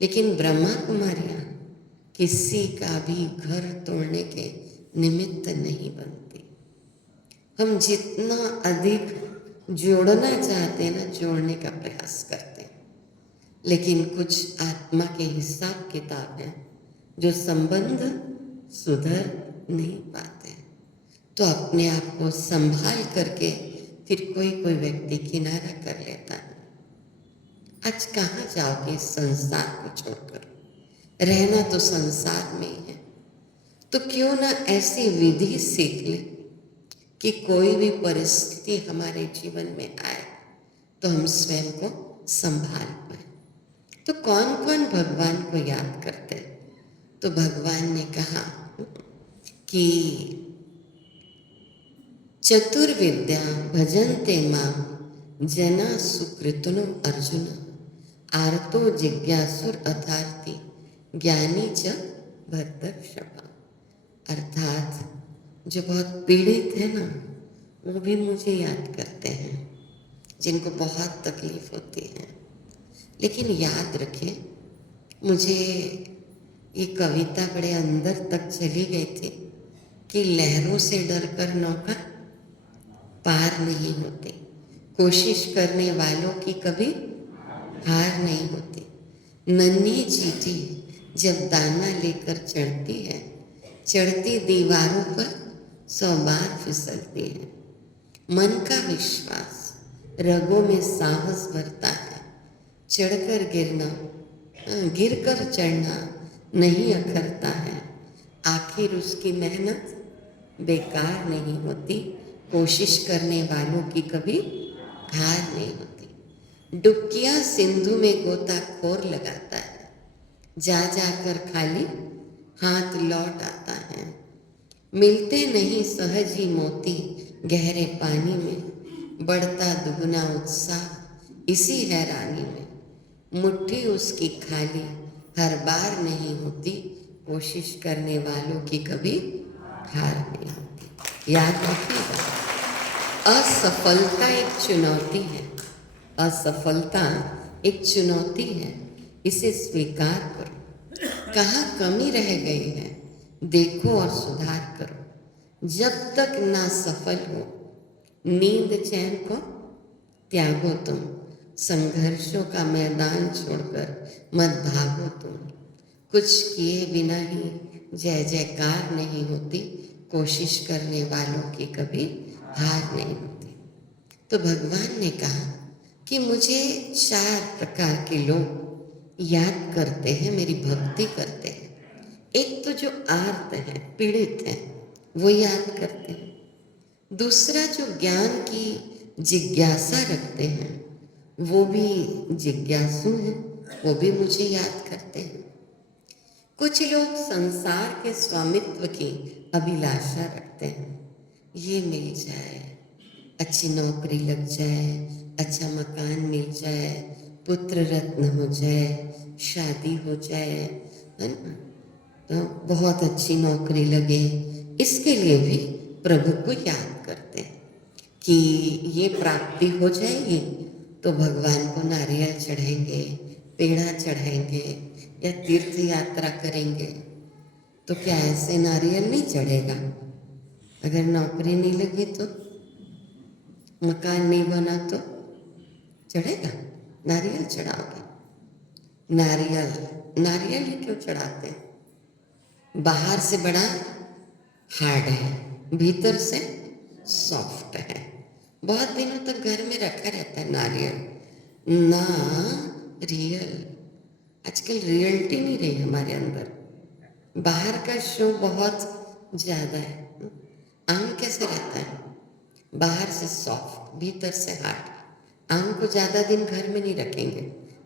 लेकिन ब्रह्मा कुमारियाँ किसी का भी घर तोड़ने के निमित्त नहीं बनती। हम जितना अधिक जोड़ना चाहते हैं ना, जोड़ने का प्रयास करते हैं, लेकिन कुछ आत्मा के हिसाब किताब हैं जो संबंध सुधर नहीं पाते। तो अपने आप को संभाल करके फिर कोई कोई व्यक्ति किनारा कर लेता है। आज कहाँ जाओगे संसार को छोड़कर, रहना तो संसार में ही है। तो क्यों ना ऐसी विधि सीख ले कि कोई भी परिस्थिति हमारे जीवन में आए तो हम स्वयं को संभाल पाए। तो कौन कौन भगवान को याद करते हैं? तो भगवान ने कहा कि चतुर्विद्या भजन्ते मां जना सुकृतनो अर्जुन आर्तो जिज्ञासुर अथार्थी ज्ञानी च भरतर्षभ। अर्थात जो बहुत पीड़ित है ना, वो भी मुझे याद करते हैं, जिनको बहुत तकलीफ होती है। लेकिन याद रखें, मुझे ये कविता बड़े अंदर तक चली गई थी कि लहरों से डरकर नौका पार नहीं होती, कोशिश करने वालों की कभी हार नहीं होती। नन्ही चींटी जब दाना लेकर चढ़ती है, चढ़ती दीवारों पर 100 बार फिसलती है। मन का विश्वास रगों में साहस भरता है, चढ़कर गिरना गिरकर चढ़ना नहीं अखरता है। आखिर उसकी मेहनत बेकार नहीं होती, कोशिश करने वालों की कभी हार नहीं होती। डुबकियाँ सिंधु में गोताखोर लगाता है, जा जाकर खाली हाथ लौट आता है। मिलते नहीं सहज ही मोती गहरे पानी में, बढ़ता दुगना उत्साह इसी हैरानी में। मुट्ठी उसकी खाली हर बार नहीं होती, कोशिश करने वालों की कभी हार नहीं होती। याद रखिएगा, असफलता एक चुनौती है। असफलता एक चुनौती है, इसे स्वीकार करो। कहाँ कमी रह गई है देखो और सुधार करो। जब तक ना सफल हो नींद चैन को त्यागो तुम, संघर्षों का मैदान छोड़कर मत भागो तुम। कुछ किए बिना ही जय जयकार नहीं होती, कोशिश करने वालों की कभी हार नहीं होती। तो भगवान ने कहा कि मुझे 4 प्रकार के लोग याद करते हैं, मेरी भक्ति करते हैं। एक तो जो आर्त है, पीड़ित है, वो याद करते हैं। दूसरा जो ज्ञान की जिज्ञासा रखते हैं, वो भी जिज्ञासु हैं, वो भी मुझे याद करते हैं। कुछ लोग संसार के स्वामित्व की अभिलाषा रखते हैं, ये मिल जाए, अच्छी नौकरी लग जाए, अच्छा मकान मिल जाए, पुत्र रत्न हो जाए, शादी हो जाए, है ना, तो बहुत अच्छी नौकरी लगे। इसके लिए भी प्रभु को याद करते हैं कि ये प्राप्ति हो जाएगी तो भगवान को नारियल चढ़ाएंगे, पेड़ा चढ़ाएंगे या तीर्थ यात्रा करेंगे। तो क्या ऐसे नारियल नहीं चढ़ेगा? अगर नौकरी नहीं लगी तो, मकान नहीं बना तो चढ़ेगा? नारियल चढ़ाओगे। नारियल नारियल ही क्यों चढ़ाते हैं? बाहर से बड़ा हार्ड है, भीतर से सॉफ्ट है। बहुत दिनों तक घर में रखा रहता है नारियल ना। रियल, आजकल रियलिटी नहीं रही हमारे अंदर, बाहर का शो बहुत ज़्यादा है। आम कैसे रहता है? बाहर से सॉफ्ट, भीतर से हार्ड। आम को ज़्यादा दिन घर में नहीं रखेंगे,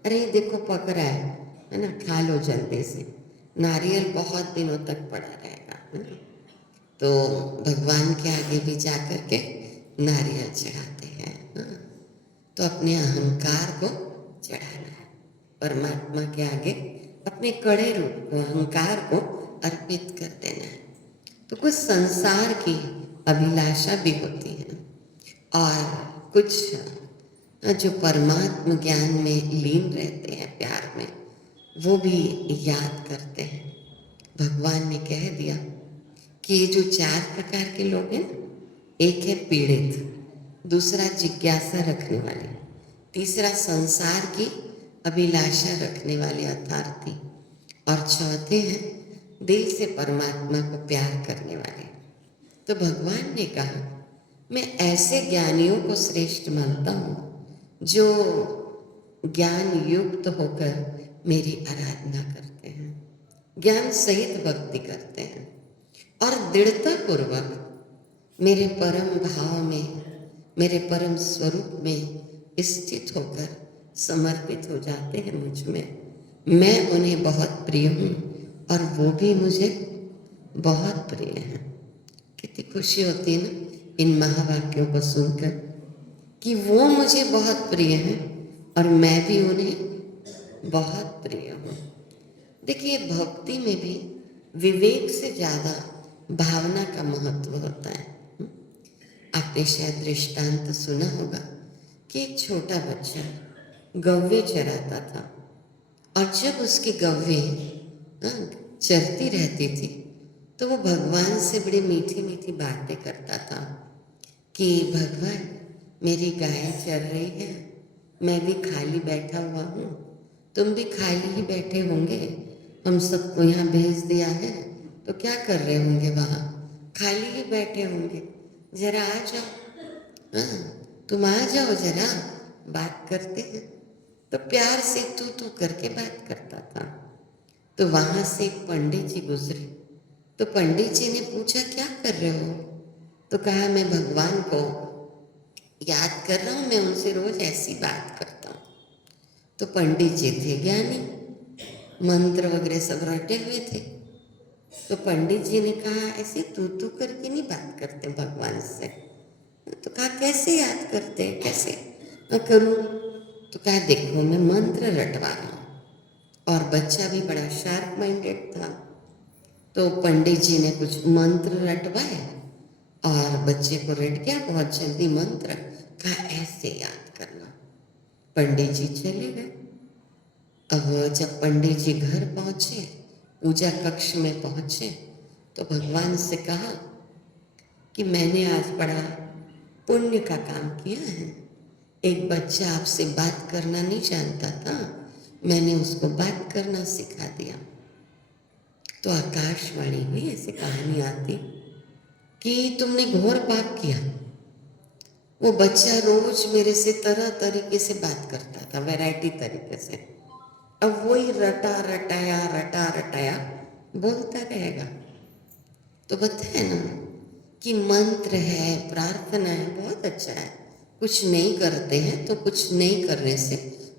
अरे ये देखो पक रहा है ना, खा लो जल्दी से। नारियल बहुत दिनों तक पड़ा रहेगा, है ना? तो भगवान के आगे भी जा कर के नारियल चढ़ाते हैं, हाँ? तो अपने अहंकार को चढ़ाना है, परमात्मा के आगे अपने कड़े रूप को, अहंकार को अर्पित कर देना है। तो कुछ संसार की अभिलाषा भी होती है और कुछ जो परमात्मा ज्ञान में लीन रहते हैं, प्यार में, वो भी याद करते हैं। भगवान ने कह दिया कि ये जो 4 प्रकार के लोग हैं, एक है पीड़ित, दूसरा जिज्ञासा रखने वाले, तीसरा संसार की अभिलाषा रखने वाले अर्थार्थी, और चौथे हैं दिल से परमात्मा को प्यार करने वाले। तो भगवान ने कहा मैं ऐसे ज्ञानियों को श्रेष्ठ मानता हूँ जो ज्ञान युक्त होकर मेरी आराधना करते हैं, ज्ञान सहित भक्ति करते हैं और दृढ़ता पूर्वक मेरे परम भाव में, मेरे परम स्वरूप में स्थित होकर समर्पित हो जाते हैं मुझ में। मैं उन्हें बहुत प्रिय हूँ और वो भी मुझे बहुत प्रिय हैं। कितनी खुशी होती है ना इन महावाक्यों को सुनकर कि वो मुझे बहुत प्रिय हैं और मैं भी उन्हें बहुत प्रिय हूँ। देखिए, भक्ति में भी विवेक से ज़्यादा भावना का महत्व होता है। आपने शायद दृष्टांत सुना होगा कि एक छोटा बच्चा गौवे चराता था और जब उसकी गौवे चरती रहती थी तो वो भगवान से बड़ी मीठी मीठी बातें करता था कि भगवान मेरी गाय चर रही है, मैं भी खाली बैठा हुआ हूँ, तुम भी खाली ही बैठे होंगे, हम सबको यहाँ भेज दिया है तो क्या कर रहे होंगे, वहाँ खाली ही बैठे होंगे, जरा आ जाओ, हाँ तुम आ जाओ, जरा बात करते हैं। तो प्यार से तू करके बात करता था। तो वहाँ से एक पंडित जी गुजरे, तो पंडित जी ने पूछा क्या कर रहे हो? तो कहा मैं भगवान को याद कर रहा हूँ, मैं उनसे रोज ऐसी बात करता हूँ। तो पंडित जी थे ज्ञानी, मंत्र वगैरह सब रटे हुए थे। तो पंडित जी ने कहा ऐसे तू करके नहीं बात करते भगवान से। तो कहा कैसे याद करते हैं, कैसे करूं? तो कहा देखो मैं मंत्र रटवा रहा हूँ। और बच्चा भी बड़ा शार्प माइंडेड था, तो पंडित जी ने कुछ मंत्र रटवाए और बच्चे को रट गया बहुत जल्दी मंत्र। कहा ऐसे याद करना। पंडित जी चले गए। अब जब पंडित जी घर पहुंचे, पूजा कक्ष में पहुंचे, तो भगवान से कहा कि मैंने आज बड़ा पुण्य का काम किया है। एक बच्चा आपसे बात करना नहीं जानता था, मैंने उसको बात करना सिखा दिया। तो आकाशवाणी हुई, ऐसे कहानी आती कि तुमने घोर पाप किया। वो बच्चा रोज मेरे से तरह तरीके से बात करता था, वैरायटी तरीके से। अब वही रटा रटाया बोलता रहेगा। तो बताए ना कि मंत्र है, प्रार्थना है, बहुत अच्छा है। कुछ नहीं करते हैं तो कुछ नहीं करने से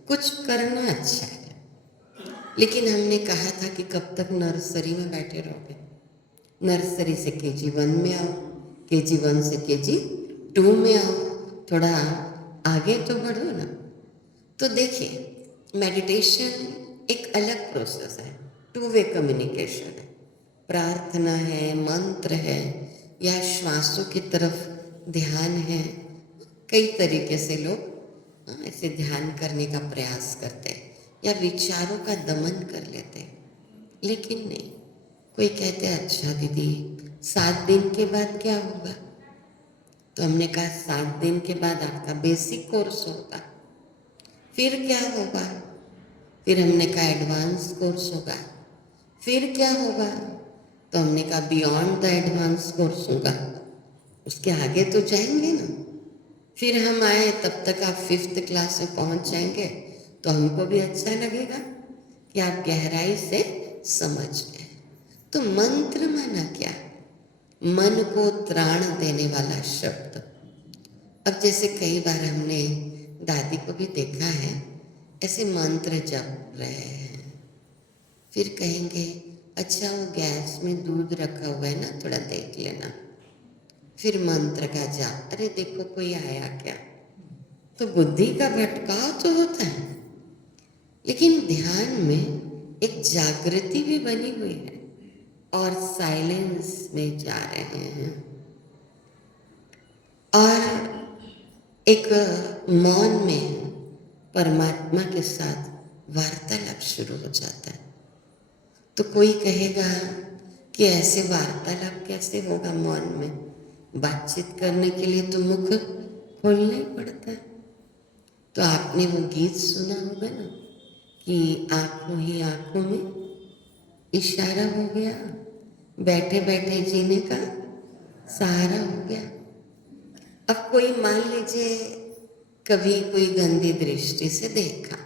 कुछ करना अच्छा है। लेकिन हमने कहा था कि कब तक नर्सरी में बैठे रहोगे? नर्सरी से KG 1 में आओ, KG 1 से KG 2 में आओ, थोड़ा आगे तो बढ़ो ना। तो देखिए मेडिटेशन एक अलग प्रोसेस है, 2 वे कम्युनिकेशन है। प्रार्थना है, मंत्र है, या श्वासों की तरफ ध्यान है। कई तरीके से लोग ऐसे ध्यान करने का प्रयास करते हैं या विचारों का दमन कर लेते हैं। लेकिन नहीं, कोई कहते हैं अच्छा दीदी 7 दिन के बाद क्या होगा? तो हमने कहा 7 दिन के बाद आपका बेसिक कोर्स होगा। फिर क्या होगा? फिर हमने कहा एडवांस कोर्स होगा। फिर क्या होगा? तो हमने कहा बियॉन्ड द एडवांस कोर्स होगा। उसके आगे तो जाएंगे ना। फिर हम आए तब तक आप 5th क्लास में पहुंच जाएंगे, तो हमको भी अच्छा लगेगा कि आप गहराई से समझ गए। तो मंत्र माना क्या? मन को त्राण देने वाला शब्द। अब जैसे कई बार हमने दादी को भी देखा है ऐसे मंत्र जप रहे हैं, फिर कहेंगे अच्छा वो गैस में दूध रखा हुआ है ना, थोड़ा देख लेना। फिर मंत्र का जाप, अरे देखो कोई आया क्या। तो बुद्धि का भटकाव तो होता है, लेकिन ध्यान में एक जागृति भी बनी हुई है और साइलेंस में जा रहे हैं। और एक मौन में परमात्मा के साथ वार्तालाप शुरू हो जाता है। तो कोई कहेगा कि ऐसे वार्तालाप कैसे होगा मौन में? बातचीत करने के लिए तो मुख खोलना ही पड़ता है। तो आपने वो गीत सुना होगा ना कि आंखों ही आंखों में इशारा हो गया, बैठे बैठे जीने का सहारा हो गया। अब कोई मान लीजिए कभी कोई गंदी दृष्टि से देखा,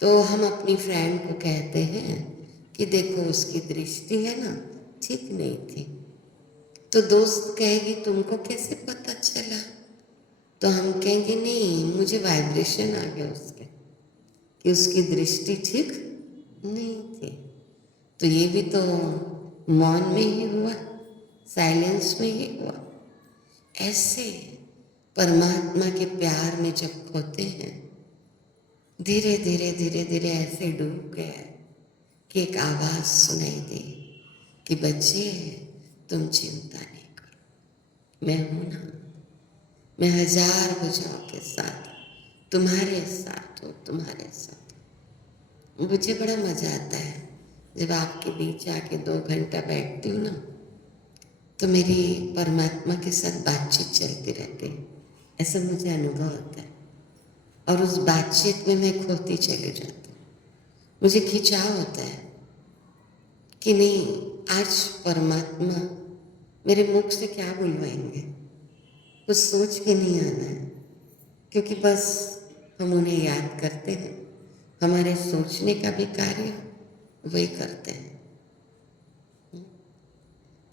तो हम अपनी फ्रेंड को कहते हैं कि देखो उसकी दृष्टि है ना ठीक नहीं थी। तो दोस्त कहेगी तुमको कैसे पता चला? तो हम कहेंगे नहीं, मुझे वाइब्रेशन आ गया उसके कि उसकी दृष्टि ठीक नहीं थी। तो ये भी तो मौन में ही हुआ, साइलेंस में ही हुआ। ऐसे परमात्मा के प्यार में जब खोते हैं, धीरे धीरे धीरे धीरे ऐसे डूब गए कि एक आवाज सुनाई दी कि बच्चे तुम चिंता नहीं करो, मैं हूं ना, मैं 1000 भुजाओं के साथ तुम्हारे साथ हूँ, तुम्हारे साथ। मुझे बड़ा मजा आता है जब आपके बीच आके 2 घंटा बैठती हूँ ना, तो मेरी परमात्मा के साथ बातचीत चलती रहती है, ऐसा मुझे अनुभव होता है। और उस बातचीत में मैं खोती चली जाती हूँ। मुझे खिंचाव होता है कि नहीं, आज परमात्मा मेरे मुख से क्या बुलवाएंगे, कुछ सोच के नहीं आना है, क्योंकि बस हम उन्हें याद करते हैं, हमारे सोचने का भी कार्य वही करते हैं।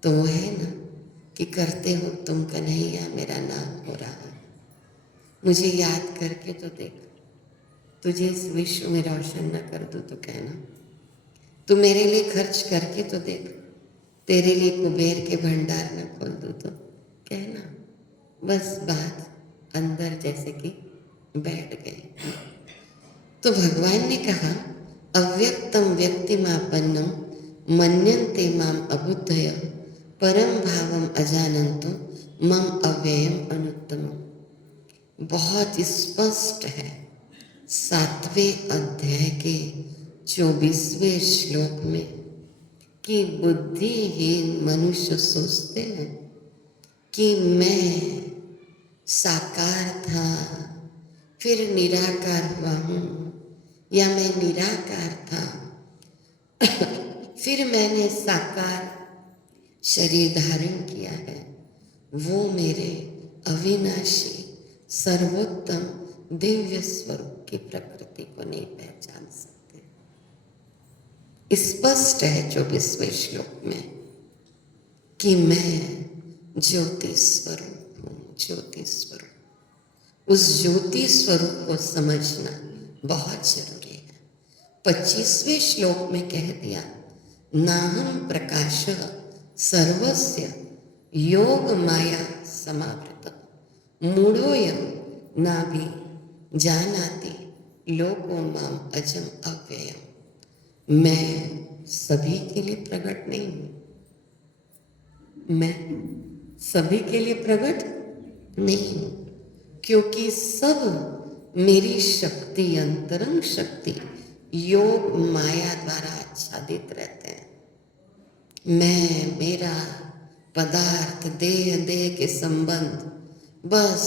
तो वो है ना कि करते हो तुम कन्हैया मेरा नाम हो रहा है, मुझे याद करके तो देख, तुझे इस विश्व में रोशन न कर दूँ तो कहना, तू मेरे लिए खर्च करके तो देख, तेरे लिए कुबेर के भंडार न खोल दूँ तो कहना। बस बात अंदर जैसे कि बैठ गई। तो भगवान ने कहा, अव्यक्तम व्यक्तिमापन्नम मन्यन्ते माम अबुद्धय परम भावम अजानन्तो मम अव्ययम अनुत्तमम। बहुत स्पष्ट है 7वें अध्याय के 24वें श्लोक में कि बुद्धिहीन मनुष्य सोचते हैं कि मैं साकार था फिर निराकार हुआ हूँ, या मैं निराकार था फिर मैंने साकार शरीर धारण किया है। वो मेरे अविनाशी सर्वोत्तम दिव्य स्वरूप की प्रकृति को नहीं पहचान सकते। स्पष्ट है 24वें श्लोक में कि मैं ज्योति स्वरूप हूँ, ज्योति स्वरूप। उस ज्योति स्वरूप को समझना बहुत जरूरी है। 25वें श्लोक में कह दिया, नाहं प्रकाश सर्वस्य योग माया समावृत मूढ़ोयम नाभि जानाति लोको माम अजम अव्ययम। मैं सभी के लिए प्रकट नहीं हूँ, मैं सभी के लिए प्रकट नहीं हूँ, क्योंकि सब मेरी शक्ति, अंतरंग शक्ति योग माया द्वारा आच्छादित रहते हैं। मैं, मेरा, पदार्थ, देह के संबंध बस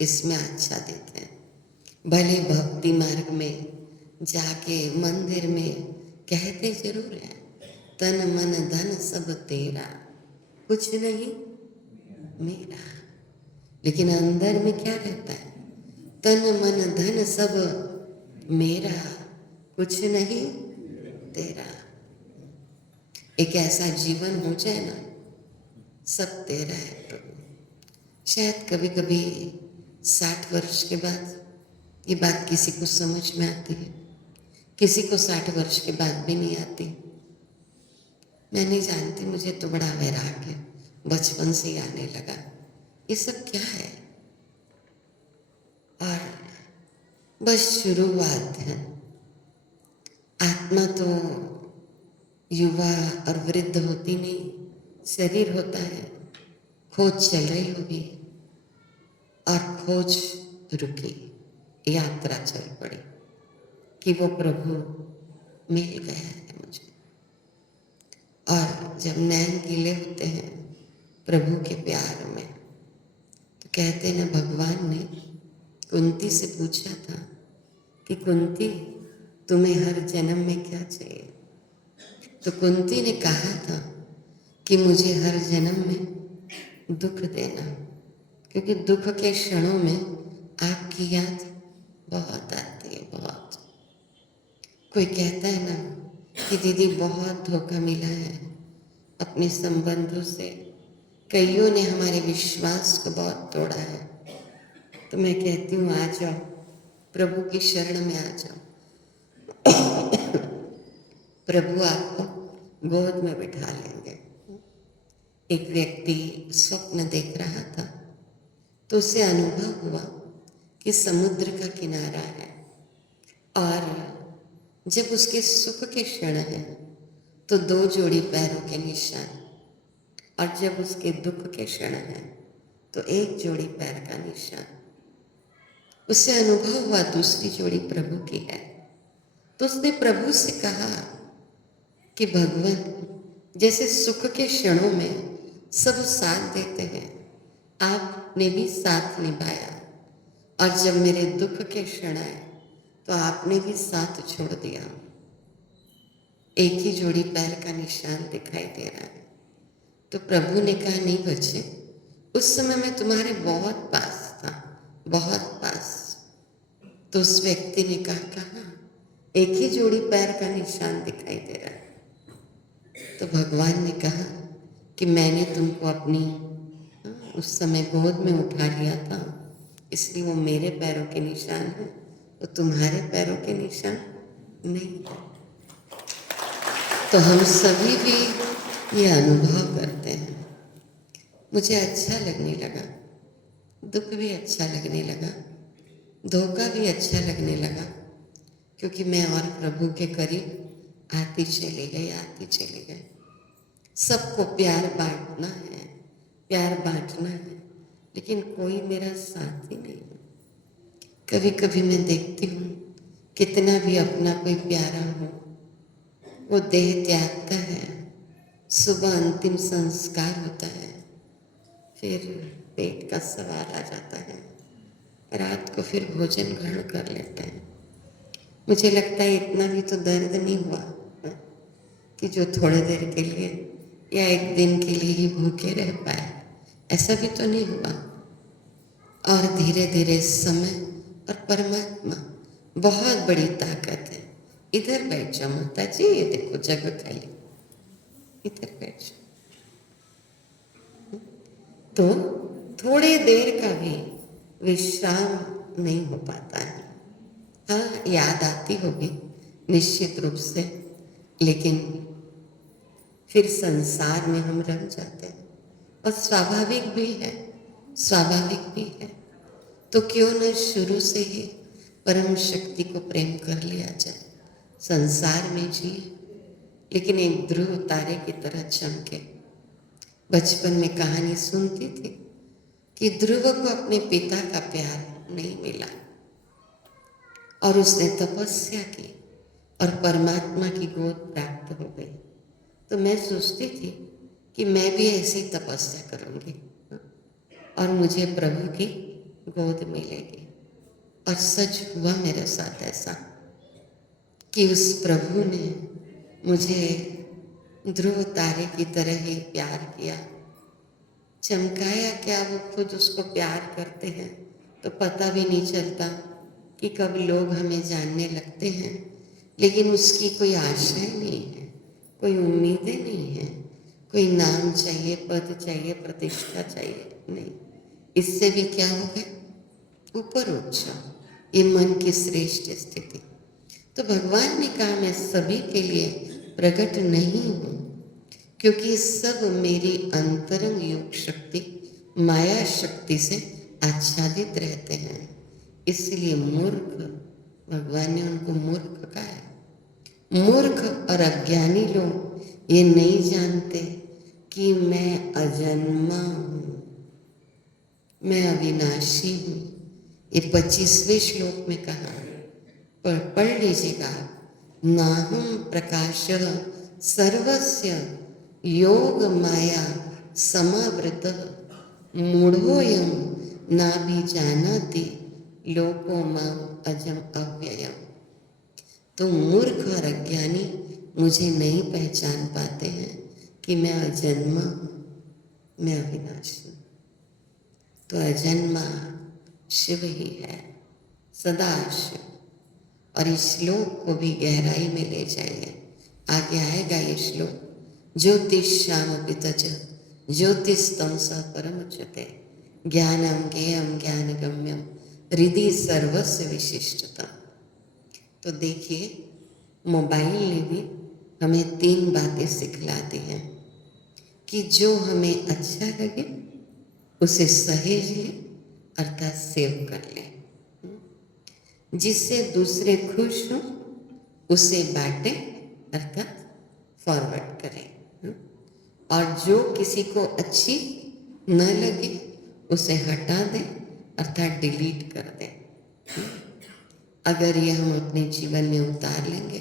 इसमें आच्छादित है। भले भक्ति मार्ग में जाके मंदिर में कहते जरूर हैं, तन मन धन सब तेरा, कुछ नहीं मेरा, लेकिन अंदर में क्या रहता है? तन मन धन सब मेरा, कुछ नहीं तेरा। एक ऐसा जीवन हो जाए ना, सब तेरा है प्रभु। शायद कभी कभी 60 वर्ष के बाद ये बात किसी को समझ में आती है, किसी को 60 वर्ष के बाद भी नहीं आती। मैं नहीं जानती, मुझे तो बड़ा वैराग्य बचपन से ही आने लगा, ये सब क्या है। और बस शुरुआत है। आत्मा तो युवा और वृद्ध होती नहीं, शरीर होता है। खोज चल रही होगी और खोज रुकी, यात्रा चल पड़ी कि वो प्रभु मिल गया है मुझे। और जब नैन गीले होते हैं प्रभु के प्यार में, तो कहते हैं ना, भगवान ने कुंती से पूछा था कि कुंती, तुम्हें हर जन्म में क्या चाहिए? तो कुंती ने कहा था कि मुझे हर जन्म में दुख देना, क्योंकि दुख के क्षणों में आपकी याद बहुत आती है, बहुत। कोई कहता है ना कि दीदी बहुत धोखा मिला है अपने संबंधों से, कईयों ने हमारे विश्वास को बहुत तोड़ा है। तो मैं कहती हूँ, आ जाओ प्रभु की शरण में, आ जाओ। प्रभु आपको गोद में बिठा लेंगे। एक व्यक्ति स्वप्न देख रहा था, तो उसे अनुभव हुआ कि समुद्र का किनारा है, और जब उसके सुख के क्षण है तो 2 जोड़ी पैरों के निशान, और जब उसके दुख के क्षण है तो 1 जोड़ी पैर का निशान। उसे अनुभव हुआ दूसरी जोड़ी प्रभु की है। तो उसने प्रभु से कहा कि भगवान, जैसे सुख के क्षणों में सब साथ देते हैं, आपने भी साथ निभाया, और जब मेरे दुख के क्षण आए तो आपने भी साथ छोड़ दिया। एक ही जोड़ी पैर का निशान दिखाई दे रहा है। तो प्रभु ने कहा, नहीं बच्चे, उस समय मैं तुम्हारे बहुत पास था, बहुत पास। तो उस व्यक्ति ने कहा, कहाँ? एक ही जोड़ी पैर का निशान दिखाई दे रहा है। तो भगवान ने कहा कि मैंने तुमको अपनी उस समय गोद में उठा लिया था, इसलिए वो मेरे पैरों के निशान है, तो तुम्हारे पैरों के निशान नहीं है। तो हम सभी भी ये अनुभव करते हैं। मुझे अच्छा लगने लगा, दुख भी अच्छा लगने लगा, धोखा भी अच्छा लगने लगा, क्योंकि मैं और प्रभु के करीब आती चली गई। सबको प्यार बांटना है, प्यार बांटना है, लेकिन कोई मेरा साथ ही नहीं है। कभी कभी मैं देखती हूँ, कितना भी अपना कोई प्यारा हो, वो देह त्यागता है, सुबह अंतिम संस्कार होता है, फिर पेट का सवाल आ जाता है, रात को फिर भोजन ग्रहण कर लेते हैं। मुझे लगता है इतना भी तो दर्द नहीं हुआ कि जो थोड़े देर के लिए या एक दिन के लिए ही भूखे रह पाए, ऐसा भी तो नहीं हुआ। और धीरे धीरे समय और परमात्मा बहुत बड़ी ताकत है। इधर बैठ जाओ माता जी, ये देखो जगह खाली, इधर बैठ जाओ। तो थोड़े देर का भी विश्राम नहीं हो पाता है। हाँ, याद आती होगी निश्चित रूप से, लेकिन फिर संसार में हम रम जाते हैं, और स्वाभाविक भी है, स्वाभाविक भी है। तो क्यों न शुरू से ही परम शक्ति को प्रेम कर लिया जाए, संसार में जिए, लेकिन एक ध्रुव तारे की तरह चमके। बचपन में कहानी सुनती थी कि ध्रुव को अपने पिता का प्यार नहीं मिला और उसने तपस्या की और परमात्मा की गोद प्राप्त हो गई। तो मैं सोचती थी कि मैं भी ऐसी तपस्या करूँगी और मुझे प्रभु की गोद मिलेगी। और सच हुआ मेरे साथ ऐसा कि उस प्रभु ने मुझे ध्रुव तारे की तरह ही प्यार किया, चमकाया क्या, वो खुद उसको प्यार करते हैं तो पता भी नहीं चलता कि कब लोग हमें जानने लगते हैं, लेकिन उसकी कोई आशा नहीं है, कोई उम्मीदें नहीं है, कोई नाम चाहिए, पद चाहिए, प्रतिष्ठा चाहिए, नहीं। इससे भी क्या हो गया, ऊपर उठ जाओ, ये मन की श्रेष्ठ स्थिति। तो भगवान ने कहा मैं सभी के लिए प्रकट नहीं हूँ, क्योंकि सब मेरी अंतरंग योग शक्ति माया शक्ति से आच्छादित रहते हैं। इसलिए मूर्ख, भगवान ने उनको मूर्ख कहा है। मूर्ख और अज्ञानी लोग ये नहीं जानते कि मैं अजन्मा हूँ, मैं अविनाशी हूँ। ये 25वें श्लोक में कहा, पढ़ लीजिएगा। नाहं प्रकाशः सर्वस्य योग माया समावृतः मूढ़ोऽयं नाभिजानाति लोको माम अजम अव्ययम। तो मूर्ख और अज्ञानी मुझे नहीं पहचान पाते हैं कि मैं अजन्मा हूँ, मैं अविनाशी हूँ। तो अजन्मा शिव ही है, सदा शिव। और इस श्लोक को भी गहराई में ले जाइए, आगे आएगा ये श्लोक। ज्योतिषाम पितज ज्योतिस्तम स परमुच्यते ज्ञानम ज्ञेयम ज्ञान गम्यम हृदि सर्वस्व विशिष्टता। तो देखिए, मोबाइल ने भी हमें 3 बातें सिखलाती हैं कि जो हमें अच्छा लगे उसे सहेज लें, अर्थात सेव कर लें, जिससे दूसरे खुश हों उसे बांटें, अर्थात फॉरवर्ड करें, और जो किसी को अच्छी न लगे उसे हटा दें, अर्थात डिलीट कर दें। अगर ये हम अपने जीवन में उतार लेंगे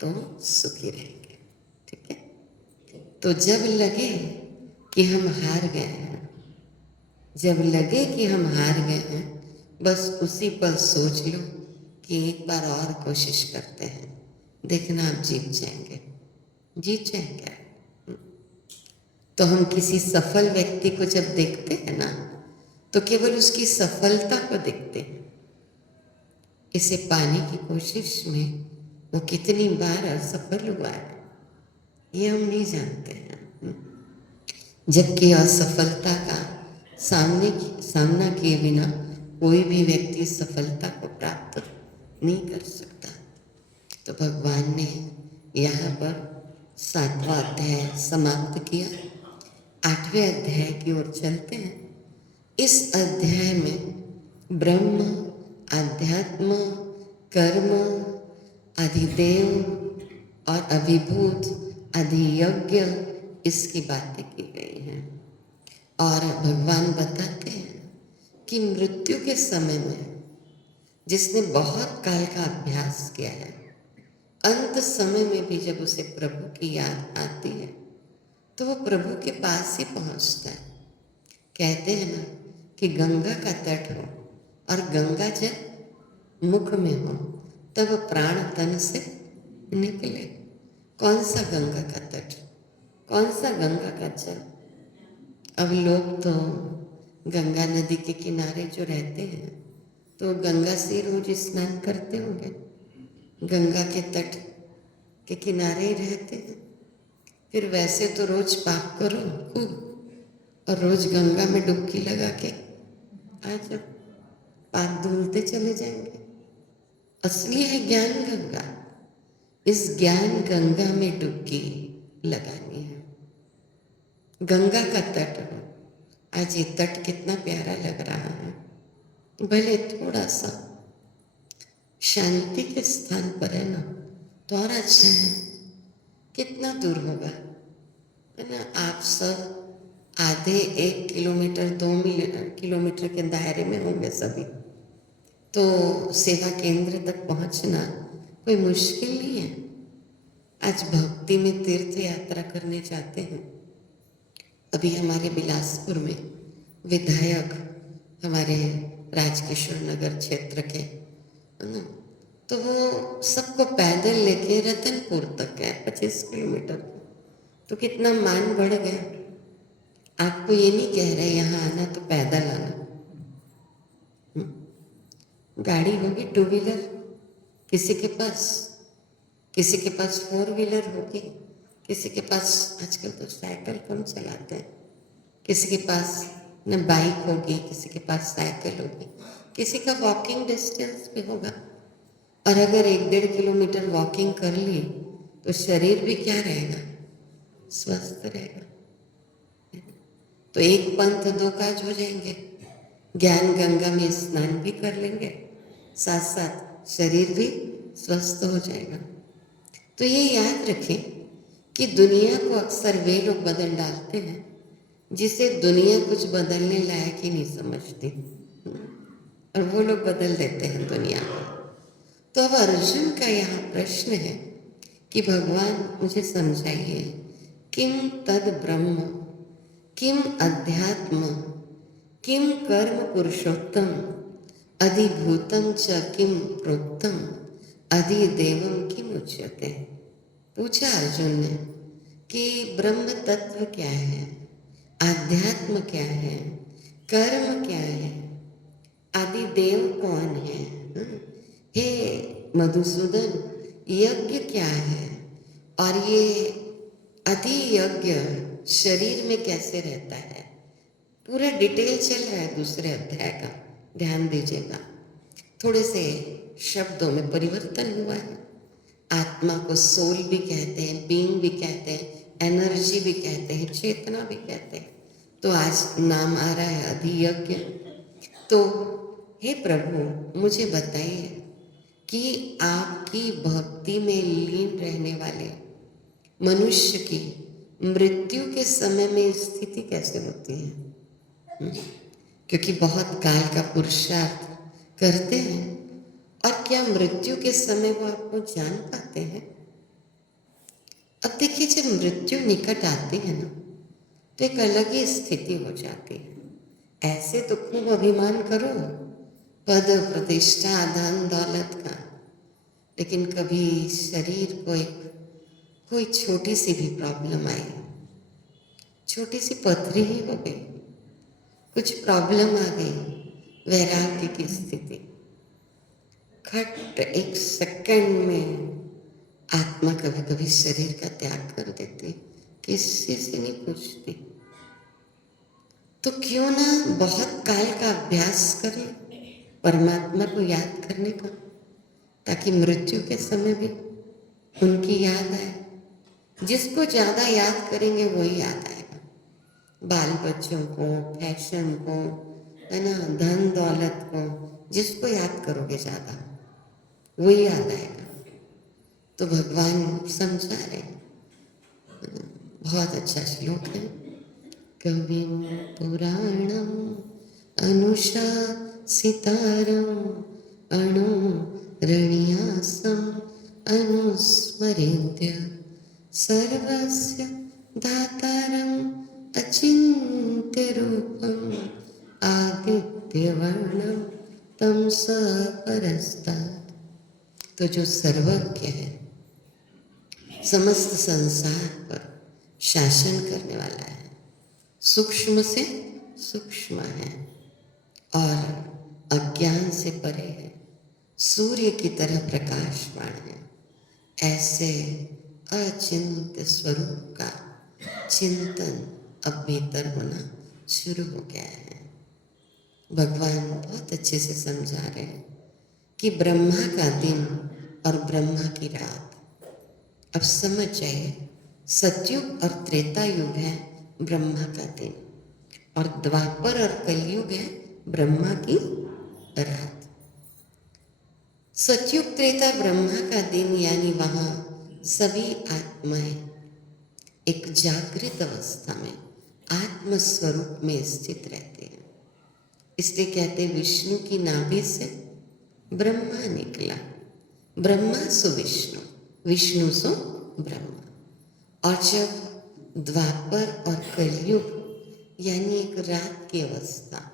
तो सुखी रहेंगे। ठीक है। तो जब लगे कि हम हार गए हैं, जब लगे कि हम हार गए हैं, बस उसी पर सोच लो कि एक बार और कोशिश करते हैं, देखना आप जीत जाएंगे, जीत जाएंगे। तो हम किसी सफल व्यक्ति को जब देखते हैं ना, तो केवल उसकी सफलता को देखते हैं, इसे पाने की कोशिश में वो कितनी बार असफल हुआ है ये हम नहीं जानते हैं। जबकि असफलता का सामना किए बिना कोई भी व्यक्ति सफलता को प्राप्त नहीं कर सकता। तो भगवान ने यहाँ पर 7वां अध्याय समाप्त किया। 8वें अध्याय की ओर चलते हैं। इस अध्याय में ब्रह्म, आध्यात्म, कर्म, अधिदेव और अभिभूत, अधियज्ञ, इसकी बातें की गई हैं। और भगवान बताते हैं कि मृत्यु के समय में जिसने बहुत काल का अभ्यास किया है, अंत समय में भी जब उसे प्रभु की याद आती है तो वो प्रभु के पास ही पहुंचता है। कहते हैं ना कि गंगा का तट हो और गंगा जब मुख में हो तब प्राण तन से निकले। कौन सा गंगा का तट, कौन सा गंगा का जल? अब लोग तो गंगा नदी के किनारे जो रहते हैं तो गंगा से रोज स्नान करते होंगे, गंगा के तट के किनारे ही रहते हैं। फिर वैसे तो रोज पाप करो खूब और रोज गंगा में डुबकी लगा के आ जाओ, पाप धुलते चले जाएंगे। असली है ज्ञान गंगा। इस ज्ञान गंगा में डुबकी लगानी है। गंगा का तट हो। आज ये तट कितना प्यारा लग रहा है, भले थोड़ा सा शांति के स्थान पर है ना तो और अच्छा है। कितना दूर होगा, है ना? आप सब आधे 1 किलोमीटर 2 किलोमीटर के दायरे में होंगे सभी, तो सेवा केंद्र तक पहुंचना कोई मुश्किल नहीं है। आज भक्ति में तीर्थ यात्रा करने जाते हैं। अभी हमारे बिलासपुर में विधायक हमारे राजकिशोर नगर क्षेत्र के, है ना, तो वो सबको पैदल लेके रतनपुर तक गए 25 किलोमीटर। तो कितना मान बढ़ गया। आपको ये नहीं कह रहे यहाँ आना तो पैदल आना। गाड़ी होगी 2 व्हीलर किसी के पास, किसी के पास 4 व्हीलर होगी, किसी के पास आजकल तो साइकिल कम चलाते हैं, किसी के पास न बाइक होगी, किसी के पास साइकिल होगी, किसी का वॉकिंग डिस्टेंस भी होगा। और अगर 1-1.5 किलोमीटर वॉकिंग कर ली तो शरीर भी क्या रहेगा, स्वस्थ रहेगा। तो एक पंथ 2 काज हो जाएंगे। ज्ञान गंगा में स्नान भी कर लेंगे, साथ साथ शरीर भी स्वस्थ हो जाएगा। तो ये याद रखें कि दुनिया को अक्सर वे लोग बदल डालते हैं जिसे दुनिया कुछ बदलने लायक ही नहीं समझती, और वो लोग बदल देते हैं दुनिया को। तो अब अर्जुन का यहाँ प्रश्न है कि भगवान मुझे समझाइए, किम तद ब्रह्म, किम अध्यात्म, किम कर्म पुरुषोत्तम, अधिभूतम च किम प्रोक्तम, अधिदेवम किम उच्यते। पूछा अर्जुन ने कि ब्रह्म तत्व क्या है, आध्यात्म क्या है, कर्म क्या है, आदिदेव कौन है? हे मधुसूदन, यज्ञ क्या है, और ये अधियज्ञ शरीर में कैसे रहता है? पूरा डिटेल चल रहा है दूसरे अध्याय का, ध्यान दीजिएगा। थोड़े से शब्दों में परिवर्तन हुआ है। आत्मा को सोल भी कहते हैं, बीइंग भी कहते हैं, एनर्जी भी कहते हैं, चेतना भी कहते हैं। तो आज नाम आ रहा है अधियज्ञ। तो हे प्रभु मुझे बताइए कि आपकी भक्ति में लीन रहने वाले मनुष्य की मृत्यु के समय में स्थिति कैसे होती है? क्योंकि बहुत काल का पुरुषार्थ करते हैं, और क्या मृत्यु के समय वो आपको जान पाते हैं? अब देखिए, जब मृत्यु निकट आती है ना तो एक अलग ही स्थिति हो जाती है। ऐसे तो खूब अभिमान करो पद प्रतिष्ठा धन दौलत का, लेकिन कभी शरीर को एक कोई छोटी सी भी प्रॉब्लम आई, छोटी सी पथरी ही हो गई, कुछ प्रॉब्लम आ गई, वैराग्य की स्थिति, खट 1 सेकंड में आत्मा कभी कभी शरीर का त्याग कर देती, किसी से नहीं पूछती। तो क्यों ना बहुत काल का अभ्यास करें परमात्मा को याद करने का, ताकि मृत्यु के समय भी उनकी याद आए। जिसको ज़्यादा याद करेंगे वही याद आएगा। बाल बच्चों को, फैशन को, है ना, धन दौलत को, जिसको याद करोगे ज़्यादा वही याद आएगा। तो भगवान समझा रहे हैं, बहुत अच्छा श्लोक है। कविं पुराणम अनुशासितारम अणुरणीयासम अनुस्मरेद्य सर्वस्य दातारम अचिन्त्य रूपम आदित्यवर्णम तम सपरस्तात्। तो जो सर्वज्ञ है, समस्त संसार पर शासन करने वाला है, सूक्ष्म से सूक्ष्म है और अज्ञान से परे है, सूर्य की तरह प्रकाशवान है, ऐसे अचिंत्य स्वरूप का चिंतन अब भीतर होना शुरू हो गया है। भगवान बहुत अच्छे से समझा रहे हैं कि ब्रह्मा का दिन और ब्रह्मा की रात। अब समझ जाइए, सतयुग और त्रेता युग है ब्रह्मा का दिन, और द्वापर और कलयुग है ब्रह्मा की रात। सतयुग त्रेता ब्रह्मा का दिन, यानी वहाँ सभी आत्माएं एक जागृत अवस्था में आत्म स्वरूप में स्थित रहते हैं। इसलिए कहते हैं विष्णु की नाभि से ब्रह्मा निकला, ब्रह्मा सो विष्णु, विष्णु सो ब्रह्मा। और जब द्वापर और कलयुग यानी एक रात की अवस्था,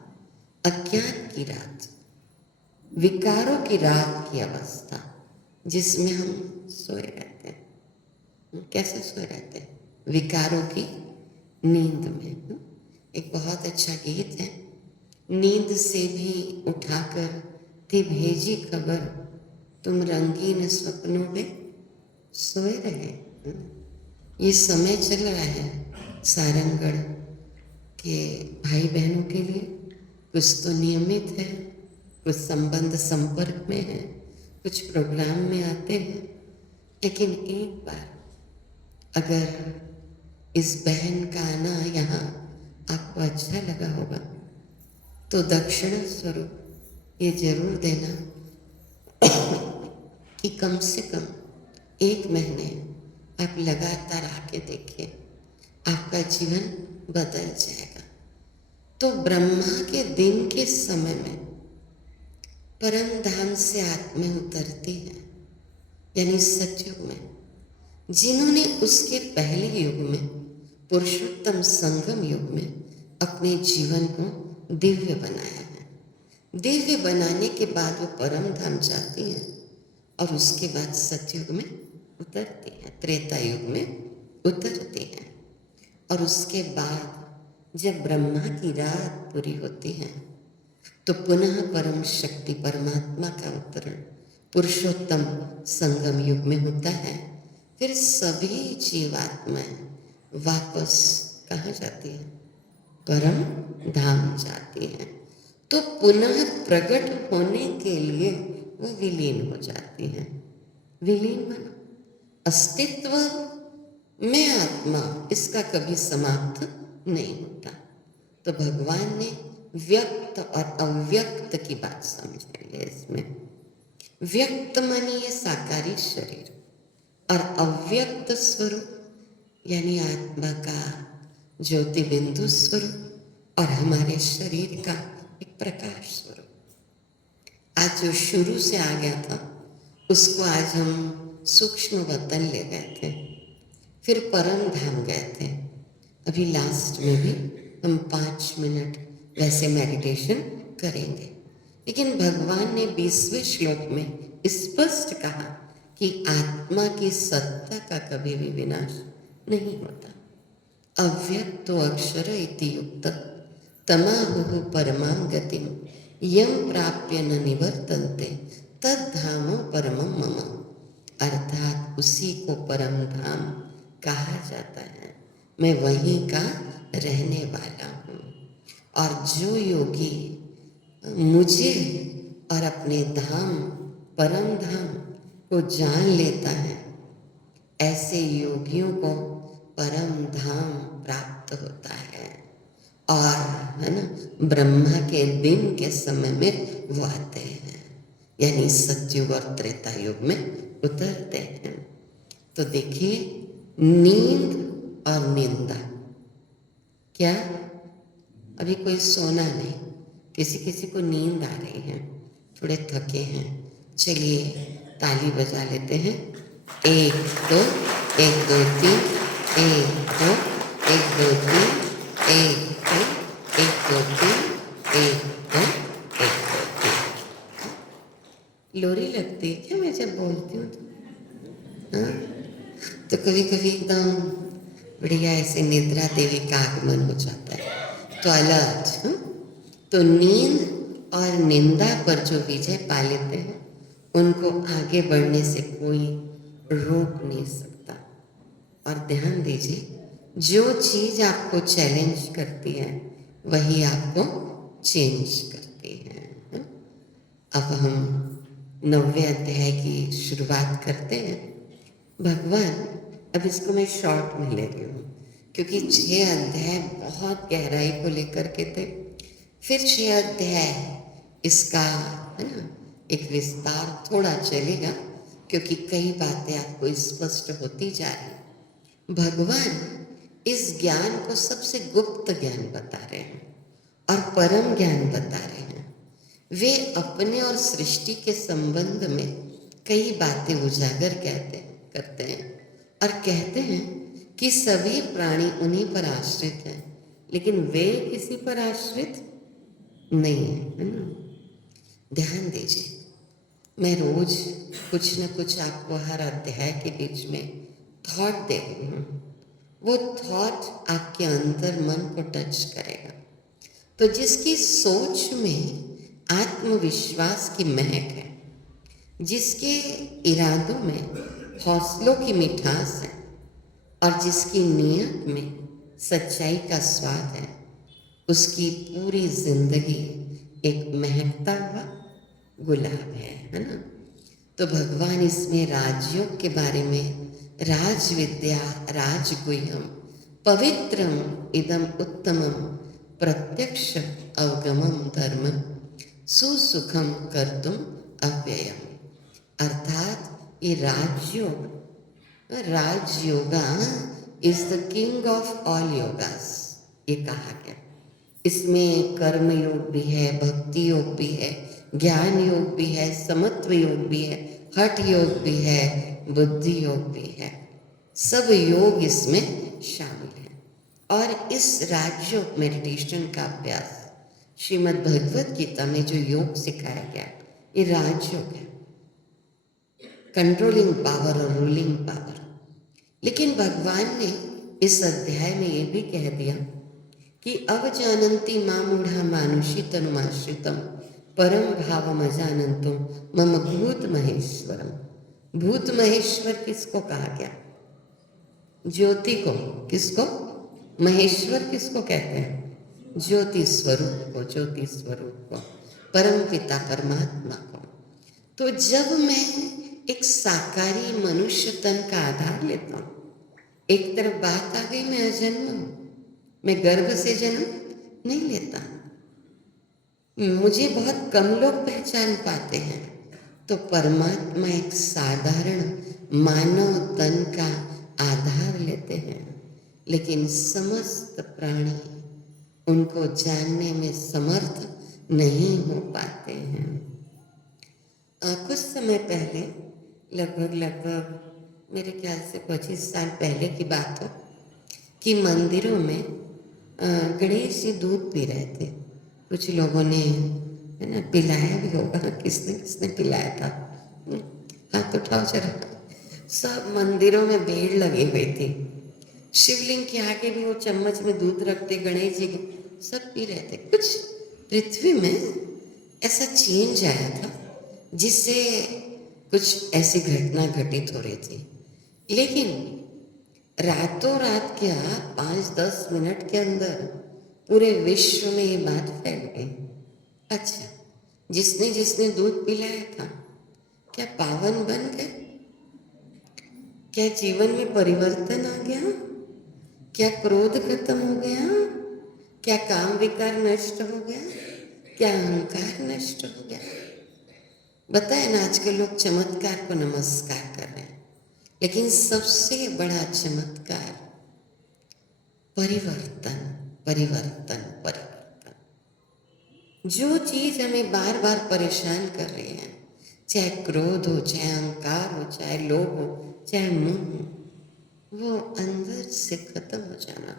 अज्ञान की रात, विकारों की रात की अवस्था, जिसमें हम सोए रहते हैं। कैसे सोए रहते हैं? विकारों की नींद में। एक बहुत अच्छा गीत है, नींद से भी उठाकर थी भेजी खबर, तुम रंगीन सपनों में सोए रहे। ये समय चल रहा है सारंगढ़ के भाई बहनों के लिए, कुछ तो नियमित है, कुछ संबंध संपर्क में है, कुछ प्रोग्राम में आते हैं। लेकिन एक बार अगर इस बहन का आना यहाँ आपको अच्छा लगा होगा तो दक्षिणा स्वरूप ये जरूर देना कि कम से कम 1 महीने आप लगातार आके देखिए, आपका जीवन बदल जाएगा। तो ब्रह्मा के दिन के समय में परम धाम से आत्मा उतरती है, यानी सतयुग में। जिन्होंने उसके पहले युग में, पुरुषोत्तम संगम युग में अपने जीवन को दिव्य बनाया है, दिव्य बनाने के बाद वो परम धाम जाती हैं और उसके बाद सतयुग में उतरती हैं, त्रेता युग में उतरती हैं। और उसके बाद जब ब्रह्मा की रात पूरी होती है तो पुनः परम शक्ति परमात्मा का अवतरण पुरुषोत्तम संगम युग में होता है। फिर सभी जीवात्माएं वापस कहाँ जाती हैं? परम धाम जाती हैं। तो पुनः प्रकट होने के लिए वो विलीन हो जाती हैं। विलीन माना अस्तित्व में आत्मा, इसका कभी समाप्त नहीं होता। तो भगवान ने व्यक्त और अव्यक्त की बात समझाई है इसमें। व्यक्त मानी ये साकारी शरीर, और अव्यक्त स्वरूप यानी आत्मा का ज्योति बिंदु स्वरूप और हमारे शरीर का एक प्रकाश स्वरूप। आज जो शुरू से आ गया था उसको आज हम सूक्ष्म वतन ले गए थे, फिर परम धाम गए थे। अभी लास्ट में भी हम 5 मिनट वैसे मेडिटेशन करेंगे। लेकिन भगवान ने 20वें श्लोक में स्पष्ट कहा कि आत्मा की सत्ता का कभी भी विनाश नहीं होता। अव्यक्तो अक्षर इति युक्त तमाहुः परमां गतिं यम प्राप्य न निवर्तन्ते तद्धामो परमं मम। अर्थात उसी को परम धाम कहा जाता है, मैं वहीं का रहने वाला हूँ। और जो योगी मुझे और अपने धाम परम धाम को जान लेता है, ऐसे योगियों को परम धाम प्राप्त होता है। और है ना, ब्रह्मा के दिन के समय में वो आते हैं, यानी सतयुग और त्रेता युग में उतरते हैं। तो देखिए, नींद और निंदा, क्या अभी कोई सोना नहीं, किसी किसी को नींद आ रही है, थोड़े थके हैं, चलिए ताली बजा लेते हैं। 1 2 1 2 3 1 2 1 2 3 1 2 1 2 3 1 2 1 2 3। लोरी लगती है क्या मैं जब बोलती हूँ तो? हाँ, तो कभी कभी एकदम बढ़िया ऐसे निद्रा देवी का आगमन हो जाता है, तो अलर्ट। तो नींद और निंदा पर जो विजय पा लेते हैं, उनको आगे बढ़ने से कोई रोक नहीं सकता। और ध्यान दीजिए, जो चीज़ आपको चैलेंज करती है वही आपको चेंज करती है। अब हम 9वें अध्याय की शुरुआत करते हैं। भगवान, अब इसको मैं शॉर्ट में ले रही हूँ क्योंकि 6 अध्याय बहुत गहराई को लेकर के थे। फिर 6 अध्याय इसका है ना एक विस्तार थोड़ा चलेगा, क्योंकि कई बातें आपको स्पष्ट होती जा रही। भगवान इस ज्ञान को सबसे गुप्त ज्ञान बता रहे हैं और परम ज्ञान बता रहे हैं। वे अपने और सृष्टि के संबंध में कई बातें उजागर करते हैं और कहते हैं कि सभी प्राणी उन्हीं पर आश्रित हैं, लेकिन वे किसी पर आश्रित नहीं है ना। ध्यान दीजिए, मैं रोज कुछ न कुछ आपको हर अध्याय के बीच में थॉट दे रही हूँ। वो थॉट आपके अंतर मन को टच करेगा। तो जिसकी सोच में आत्मविश्वास की महक है, जिसके इरादों में हौसलों की मिठास है और जिसकी नीयत में सच्चाई का स्वाद है, उसकी पूरी जिंदगी एक महकता हुआ गुलाब है ना। तो भगवान इसमें राजयोग के बारे में राज विद्या राजगुह्यम पवित्रम इदम उत्तमम प्रत्यक्ष अवगमम धर्म सुसुखम कर्तुम अव्ययम। अर्थात ये Rajyoga is the king of all yogas, ये कहा गया। इसमें कर्म योग भी है, भक्ति योग भी है, ज्ञान योग भी है, समत्व योग भी है, हठ योग भी है, बुद्धि योग भी है। सब योग इसमें शामिल है। और इस राजयोग मेडिटेशन का अभ्यास श्रीमद् भगवत गीता में जो योग सिखाया गया, ये राजयोग है, कंट्रोलिंग पावर और रूलिंग पावर। लेकिन भगवान ने इस अध्याय में ये भी कह दिया कि अवजानन्ति मां मूढ़ा मानुषी तनुमाश्रितम परम भावम अजानन्तो मम भूत महेश्वरम। भूत महेश्वर किसको कहा गया? ज्योति को। किसको? महेश्वर किसको कहते हैं? ज्योति स्वरूप को, ज्योति स्वरूप को, परम पिता परमात्मा को। तो जब मैं एक साकारी मनुष्य तन का आधार लेता हूँ, एक तरफ बात आ गई मैं अजन्म हूँ, मैं गर्भ से जन्म नहीं लेता, मुझे बहुत कम लोग पहचान पाते हैं। तो परमात्मा एक साधारण मानव तन का आधार लेते हैं, लेकिन समस्त प्राणी उनको जानने में समर्थ नहीं हो पाते हैं। कुछ समय पहले, लगभग मेरे ख्याल से 25 साल पहले की बात हो, कि मंदिरों में गणेश जी दूध पी रहे थे। कुछ लोगों ने है ना पिलाया भी होगा, किसने किसने पिलाया था, हाथ उठाओ जरा। सब मंदिरों में भीड़ लगी हुई थी, शिवलिंग के आगे भी वो चम्मच में दूध रखते, गणेश जी सब पी रहे थे। कुछ पृथ्वी में ऐसा चेंज आया था जिससे कुछ ऐसी घटना घटित हो रही थी। लेकिन रातों रात क्या 5-10 मिनट के अंदर पूरे विश्व में ये बात फैल गई। अच्छा, जिसने जिसने दूध पिलाया था क्या पावन बन गए? क्या जीवन में परिवर्तन आ गया? क्या क्रोध खत्म हो गया? क्या काम विकार नष्ट हो गया? क्या अहंकार नष्ट हो गया? बताए ना, आजकल लोग चमत्कार को नमस्कार कर रहे हैं, लेकिन सबसे बड़ा चमत्कार परिवर्तन, परिवर्तन, परिवर्तन। जो चीज हमें बार बार परेशान कर रही है, चाहे क्रोध हो, चाहे अहंकार हो, चाहे लोभ हो, चाहे मोह हो, वो अंदर से खत्म हो जाना,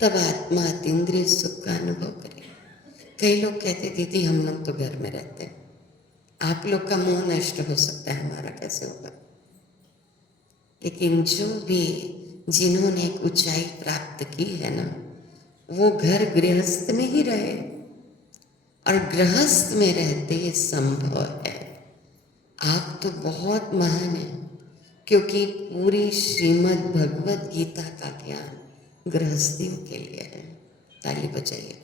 तब आत्मा अतीन्द्रिय सुख का अनुभव करे। कई लोग कहते, दीदी हम लोग तो घर में रहते हैं, आप लोग का मोह नष्ट हो सकता है, हमारा कैसे होगा? लेकिन जो भी जिन्होंने एक ऊंचाई प्राप्त की है ना, वो घर गृहस्थ में ही रहे, और गृहस्थ में रहते ये संभव है। आप तो बहुत महान हैं, क्योंकि पूरी श्रीमद् भगवत गीता का ज्ञान गृहस्थियों के लिए है। ताली बजाइए।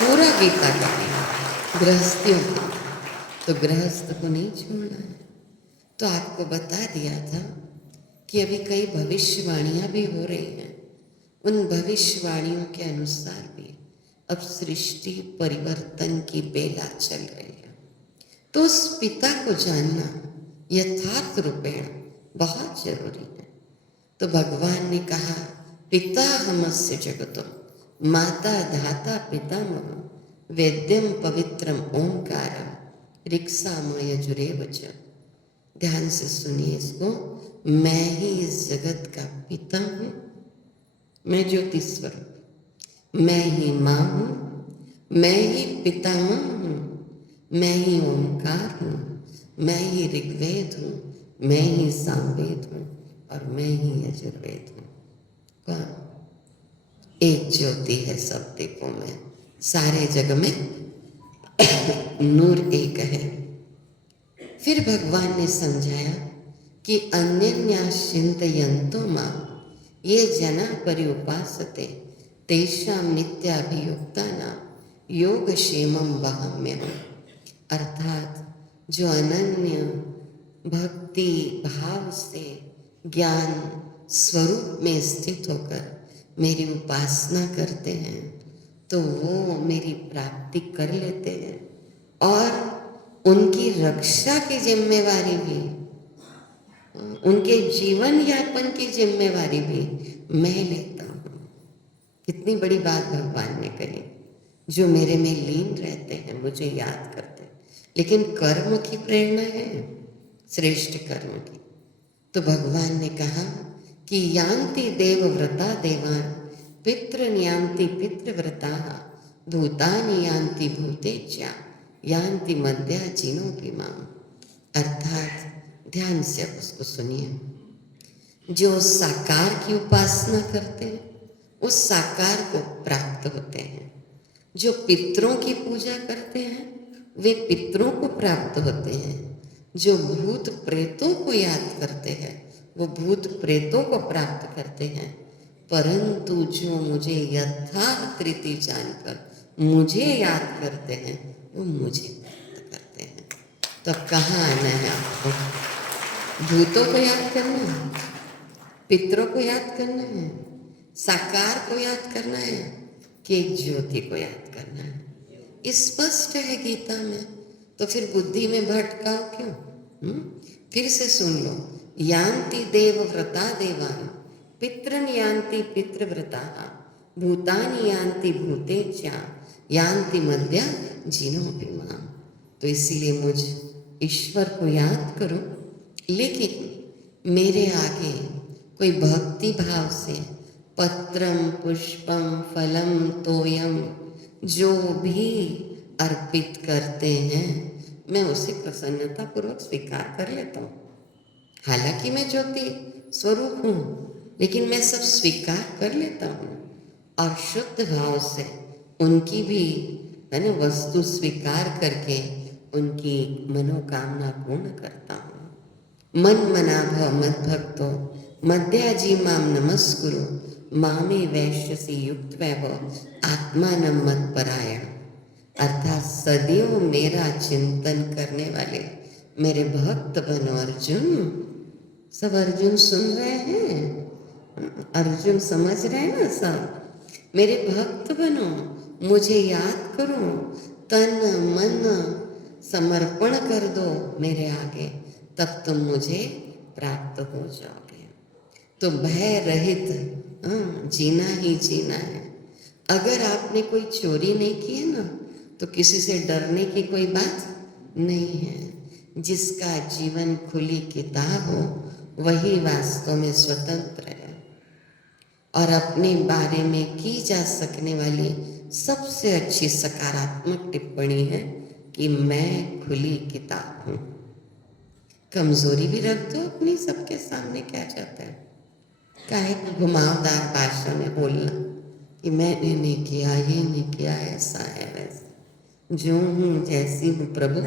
पूरा गीता का ज्ञान गृहस्थियों के लिए, तो गृहस्थ को नहीं छोड़ना है। तो आपको बता दिया था कि अभी कई भविष्यवाणियां भी हो रही हैं। उन भविष्यवाणियों के अनुसार भी अब सृष्टि परिवर्तन की बेला चल रही है। तो उस पिता को जानना यथार्थ रूपेण बहुत जरूरी है। तो भगवान ने कहा, पिता हमस्य जगतम माता धाता पितामह वेद्यम पवित्रम ओंकारम ऋक्सामय जुरेव च। ध्यान से सुनिए इसको। मैं ही इस जगत का पिता हूँ, मैं ज्योति स्वरूप, मैं ही माँ हूँ, मैं ही पितामह हूँ, मैं ही ओंकार हूँ, मैं ही ऋग्वेद हूँ, मैं ही सामवेद हूँ, और मैं ही यजुर्वेद हूँ। कौन? एक ज्योति है सब दीपों में, सारे जग में नूर एक है। फिर भगवान ने समझाया कि अन्यन्याश्चिन्तयन्तो मां ये जना पर्युपासते तेषां नित्याभियुक्तानां योगक्षेमं वहाम्यहम्। अर्थात जो अनन्य भक्ति भाव से ज्ञान स्वरूप में स्थित होकर मेरी उपासना करते हैं, तो वो मेरी प्राप्ति कर लेते हैं, और उनकी रक्षा की जिम्मेवारी भी, उनके जीवन यापन की जिम्मेवारी भी मैं लेता हूँ। कितनी बड़ी बात भगवान ने कही। जो मेरे में लीन रहते हैं, मुझे याद करते हैं, लेकिन कर्म की प्रेरणा है, श्रेष्ठ कर्म की। तो भगवान ने कहा कि यान्ति देवव्रता देवान पितृन्यान्ति पितृव्रता भूतानि यान्ति भूतेज्या यान्ति मध्या जिनोऽपि माम्। अर्थात ध्यान से अब उसको सुनिए। जो साकार की उपासना करते हैं उस साकार को प्राप्त होते हैं। जो पितरों की पूजा करते हैं वे पितरों को प्राप्त होते हैं। जो भूत प्रेतों को याद करते हैं वो भूत प्रेतों को प्राप्त करते हैं। परंतु जो मुझे यथार्थ रीति जानकर मुझे याद करते हैं वो मुझे प्राप्त करते हैं। तो कहाँ आना है आपको? भूतों को याद करना है, पितरों को याद करना है, साकार को याद करना है, कि ज्योति को याद करना है। स्पष्ट है गीता में, तो फिर बुद्धि में भटकाओ क्यों? फिर से सुन लो। यान्ति देवव्रता देवान पितृन यान्ति पितृव्रता भूतानि यान्ति भूतेज्या यान्ति मध्या जिनोऽपि माम्। तो इसीलिए मुझ ईश्वर को याद करो, लेकिन मेरे आगे कोई भक्ति भाव से पत्रम पुष्पम फलम तोयम जो भी अर्पित करते हैं मैं उसे प्रसन्नतापूर्वक स्वीकार कर लेता हूँ। हालांकि मैं ज्योति स्वरूप हूँ, लेकिन मैं सब स्वीकार कर लेता हूँ, और शुद्ध भाव से उनकी भी है ना वस्तु स्वीकार करके उनकी मनोकामना पूर्ण करता हूँ। मन मना भव मद भक्तो मध्याजी माम नमस्कुरु मामे वैश्यसी युक्त वैभव आत्मानं मत परायण। अर्थात सदैव मेरा चिंतन करने वाले मेरे भक्त बनो अर्जुन, सब अर्जुन सुन रहे हैं, अर्जुन समझ रहे हैं ना सब। मेरे भक्त बनो, मुझे याद करो, तन मन समर्पण कर दो मेरे आगे, तब तुम मुझे प्राप्त हो जाओगे। तो भय रहित जीना ही जीना है। अगर आपने कोई चोरी नहीं की है ना, तो किसी से डरने की कोई बात नहीं है। जिसका जीवन खुली किताब हो वही वास्तव में स्वतंत्र है। और अपने बारे में की जा सकने वाली सबसे अच्छी सकारात्मक टिप्पणी है कि मैं खुली किताब हूँ। कमजोरी भी रख दो अपनी सबके सामने, क्या चाहता है, काहे घुमावदार भाषा में बोलना कि मैंने नहीं किया, ये नहीं किया, ऐसा है वैसा। जो हूँ जैसी हूँ प्रभु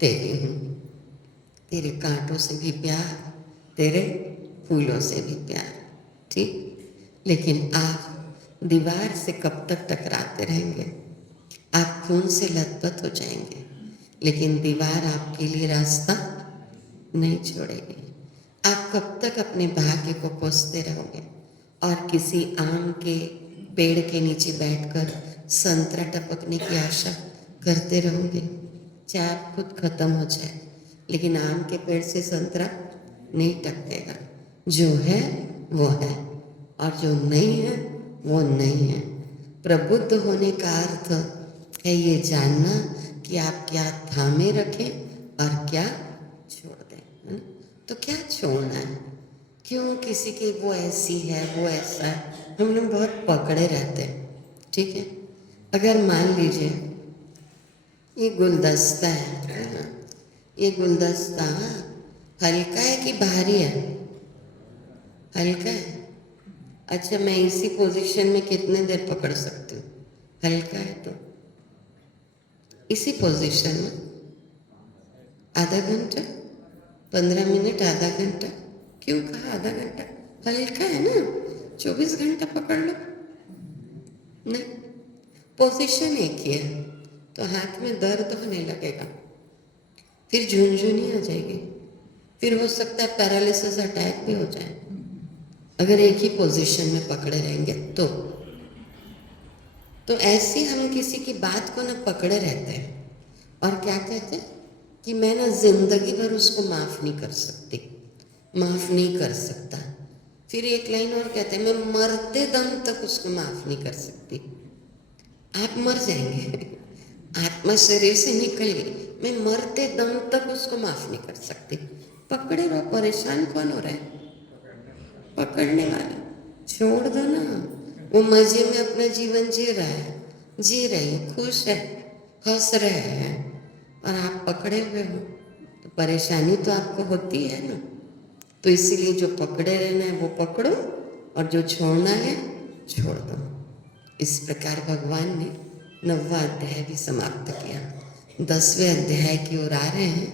तेरी हूँ, तेरे कांटों से भी प्यार, तेरे फूलों से भी प्यार, ठीक। लेकिन आप दीवार से कब तक टकराते रहेंगे? आप खून से लथपथ हो जाएंगे, लेकिन दीवार आपके लिए रास्ता नहीं छोड़ेगी। आप कब तक अपने भाग्य को कोसते रहोगे और किसी आम के पेड़ के नीचे बैठकर संतरा टपकने की आशा करते रहोगे? चाहे आप खुद खत्म हो जाए, लेकिन आम के पेड़ से संतरा नहीं टपकेगा। जो है वो है, और जो नहीं है वो नहीं है। प्रबुद्ध होने का अर्थ है ये जानना कि आप क्या थामे रखें और क्या छोड़ दें, है ना? तो क्या छोड़ना है? क्यों किसी की वो ऐसी है, वो ऐसा है, हम लोग बहुत पकड़े रहते हैं, ठीक है। अगर मान लीजिए ये गुलदस्ता है ना, ये गुलदस्ता हल्का है कि भारी है? हल्का है। अच्छा, मैं इसी पोजीशन में कितने देर पकड़ सकती हूँ? हल्का है तो इसी पोजीशन में आधा घंटा, 15 मिनट, आधा घंटा। क्यों कहा आधा घंटा? हल्का है ना, 24 घंटा पकड़ लो। नहीं, पोजीशन एक ही है, तो हाथ में दर्द होने लगेगा, फिर झुनझुनी आ जाएगी, फिर हो सकता है पैरालिसिस अटैक भी हो जाए अगर एक ही पोजीशन में पकड़े रहेंगे तो ऐसे हम किसी की बात को ना पकड़े रहते हैं और क्या कहते हैं कि मैं ना जिंदगी भर उसको माफ़ नहीं कर सकती, माफ़ नहीं कर सकता। फिर एक लाइन और कहते हैं मैं मरते दम तक उसको माफ़ नहीं कर सकती। आप मर जाएंगे, आत्मा शरीर से निकल गई, मैं मरते दम तक उसको माफ़ नहीं कर सकती। पकड़े रहो, परेशान कौन हो रहा है? पकड़ने वाला। छोड़ दो ना, वो मजे में अपना जीवन जी रहा है, जी रही है, खुश है, हंस रहे हैं, और आप पकड़े हुए हो, तो परेशानी तो आपको होती है ना। तो इसीलिए जो पकड़े रहना है वो पकड़ो, और जो छोड़ना है छोड़ दो। इस प्रकार भगवान ने 9वां अध्याय भी समाप्त किया। 10वें अध्याय की ओर आ रहे हैं।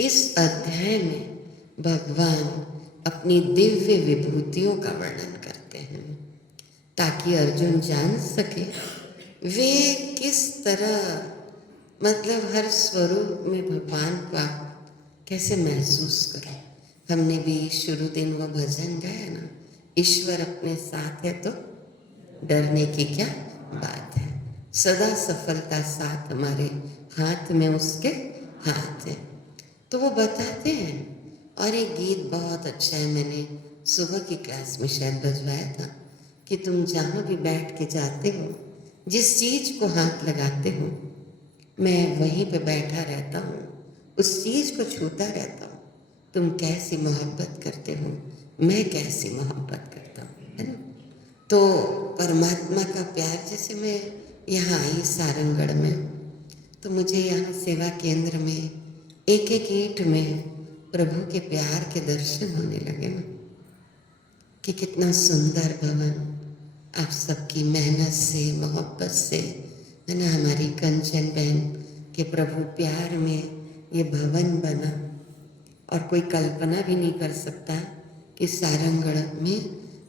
इस अध्याय में भगवान अपनी दिव्य विभूतियों का वर्णन करते हैं ताकि अर्जुन जान सके वे किस तरह, मतलब हर स्वरूप में भगवान को आप कैसे महसूस करें। हमने भी शुरू दिन वो भजन गाया ना, ईश्वर अपने साथ है तो डरने की क्या बात है, सदा सफलता साथ हमारे हाथ में उसके हाथ है। तो वो बताते हैं, और एक गीत बहुत अच्छा है, मैंने सुबह की क्लास में शायद बजवाया था कि तुम जहाँ भी बैठ के जाते हो, जिस चीज़ को हाथ लगाते हो, मैं वहीं पे बैठा रहता हूँ, उस चीज़ को छूता रहता हूँ। तुम कैसी मोहब्बत करते हो, मैं कैसी मोहब्बत करता हूँ, है ना। तो परमात्मा का प्यार, जैसे मैं यहाँ आई सारंगढ़ में, तो मुझे यहाँ सेवा केंद्र में एक एक ईंट में प्रभु के प्यार के दर्शन होने लगे ना, कि कितना सुंदर भवन आप सबकी मेहनत से, मोहब्बत से, है ना। हमारी कंचन बहन के प्रभु प्यार में ये भवन बना, और कोई कल्पना भी नहीं कर सकता कि सारंगढ़ में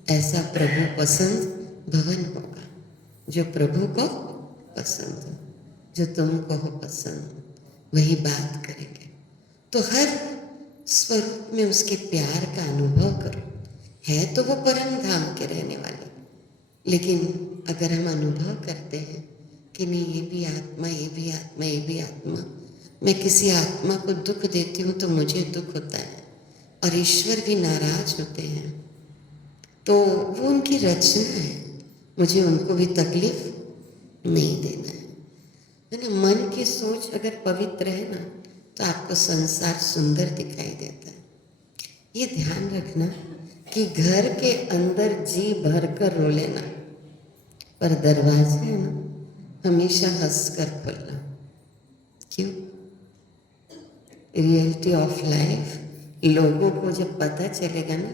ऐसा प्रभु पसंद भवन होगा, जो प्रभु को पसंद हो, जो तुमको हो पसंद हो, वही बात करेंगे। तो हर स्वरूप में उसके प्यार का अनुभव करो। है तो वो परम धाम के रहने वाले, लेकिन अगर हम अनुभव करते हैं कि नहीं, ये भी आत्मा, ये भी आत्मा, ये भी आत्मा, मैं किसी आत्मा को दुख देती हूँ तो मुझे दुख होता है, और ईश्वर भी नाराज होते हैं, तो वो उनकी रचना है, मुझे उनको भी तकलीफ नहीं देना है ना। मन की सोच अगर पवित्र है ना, तो आपको संसार सुंदर दिखाई देता है। ये ध्यान रखना कि घर के अंदर जी भर कर रो लेना, पर दरवाजे है ना हमेशा हंस कर खोलना। क्यों? रियलिटी ऑफ लाइफ, लोगों को जब पता चलेगा ना